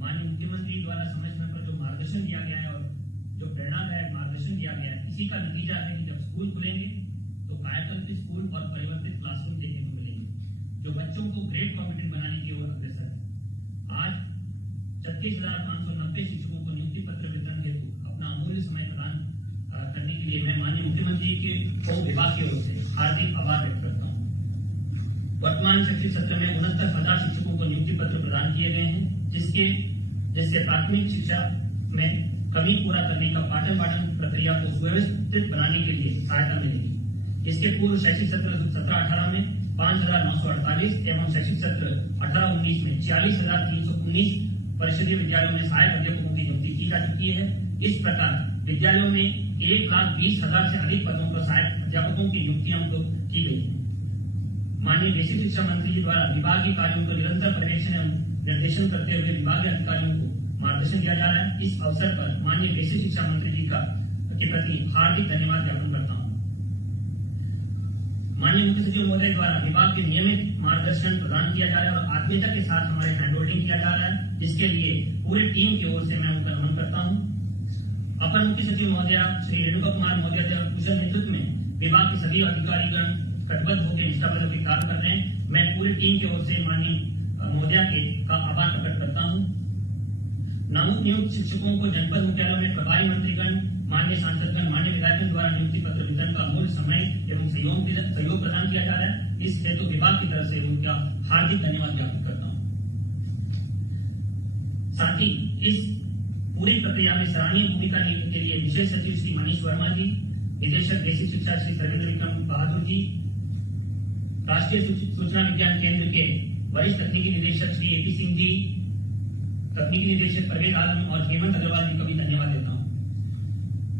माननीय मुख्यमंत्री द्वारा समय समय पर जो मार्गदर्शन दिया गया है और जो प्रेरणादायक मार्गदर्शन दिया गया है, इसी का नतीजा है कि जब स्कूल खुलेंगे तो कायाकल्प स्कूल और परिवर्तित क्लासरूम देखने को मिलेंगे, जो बच्चों को ग्रेड कॉम्पिटेंट बनाने की ओर अग्रसर है। आज 36,590 शिक्षकों को नियुक्ति पत्र वितरण हेतु अपना अमूल्य समय प्रदान करने के लिए मैं माननीय मुख्यमंत्री के को विभाग की ओर से हार्दिक आभार व्यक्त करता हूं। वर्तमान शैक्षिक सत्र में 69,000 शिक्षकों को नियुक्ति पत्र प्रदान किए गए हैं, जिससे प्राथमिक शिक्षा में कमी पूरा करने का पाठन प्रक्रिया को सुव्यवस्थित बनाने के लिए सहायता मिलेगी। इसके पूर्व शैक्षिक सत्र 17-18 में 5,948 एवं शैक्षिक सत्र 18-19 में 46,319 परिषदीय विद्यालयों में सहायक अध्यापकों की नियुक्ति की जा चुकी है। इस प्रकार विद्यालयों में 1,20,000 से अधिक पदों पर सहायक अध्यापकों की नियुक्तियां की गई। माननीय बेसिक शिक्षा मंत्री जी द्वारा विभागीय कार्यों का निरंतर पर्यवेक्षण एवं निर्देशन करते हुए विभागीय अधिकारियों को मार्गदर्शन दिया जा रहा है। इस अवसर पर माननीय बेसिक शिक्षा मंत्री जी के प्रति हार्दिक धन्यवाद ज्ञापन करता हूं। माननीय मुख्य सचिव महोदय द्वारा विभाग के नियमित मार्गदर्शन प्रदान किया जा रहा है और आत्मीयता के साथ हमारे हैंड होल्डिंग किया जा रहा है, जिसके लिए पूरी टीम की ओर से मैं उनका नमन करता हूं। अपर मुख्य सचिव महोदय श्री रेणुका कुमार महोदय के कुशल नेतृत्व में विभाग के सभी अधिकारीगण कटिबद्ध होकर निष्ठापूर्वक कार्य कर रहे हैं। मैं पूरी टीम की ओर से माननीय महोदय का आभार प्रकट करता हूं। नवनियुक्त शिक्षकों को जनपद मुख्यालयों में प्रभारी मंत्रीगण, माननीय सांसदगण, माननीय विधायकगण द्वारा नियुक्ति पत्र वितरण का अमूल्य समय एवं सहयोग प्रदान किया जा रहा है। इस हेतु विभाग की तरफ से उनका हार्दिक धन्यवाद ज्ञापित करता हूं। साथ ही इस पूरी प्रक्रिया में सराहनीय भूमिका निभाने के लिए विशेष सचिव श्री मनीष वर्मा जी, निदेशक बेसिक शिक्षा श्री सर्वेंद्र विक्रम बहादुर जी, राष्ट्रीय सूचना विज्ञान केंद्र के वरिष्ठ तकनीकी निदेशक श्री एपी सिंह जी, तकनीकी निदेशक परवेज आलम और हेमंत अग्रवाल जी का भी धन्यवाद देता हूं।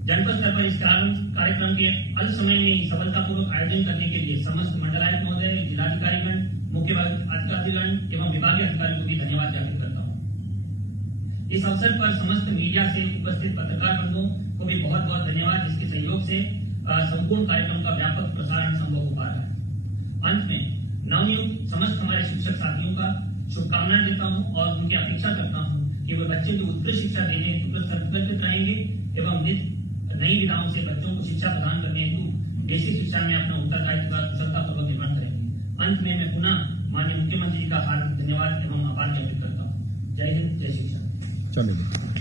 जनपद स्तर पर इस कार्यक्रम के अल्प समय में ही सफलतापूर्वक आयोजन करने के लिए समस्त मंडलायुक्त महोदय, जिलाधिकारीगण, मुख्य अधिकारीगण एवं विभागीय अधिकारियों को भी धन्यवाद ज्ञापित करता हूं। इस अवसर पर समस्त मीडिया से उपस्थित पत्रकार बंधुओं को भी बहुत बहुत धन्यवाद, जिसके सहयोग से संपूर्ण कार्यक्रम का व्यापक प्रसारण संभव हो पा रहा है। अंत में नवनियुक्त समस्त हमारे शिक्षक साथियों का शुभकामनाएं देता हूं और उनकी अपेक्षा करता हूं कि वे बच्चे को उत्कृष्ट शिक्षा देने हेतु संकल्पित रहेंगे एवं नई विधाओं से बच्चों को शिक्षा प्रदान करने हेतु बेसिक शिक्षा में अपना उत्तरदायित्व का कुशलतापूर्वक निर्वहन करेंगे। अंत में मैं पुनः माननीय मुख्यमंत्री जी का हार्दिक धन्यवाद एवं आभार ज्ञापित करता हूँ। जय हिंद, जय शिक्षा। चलिए।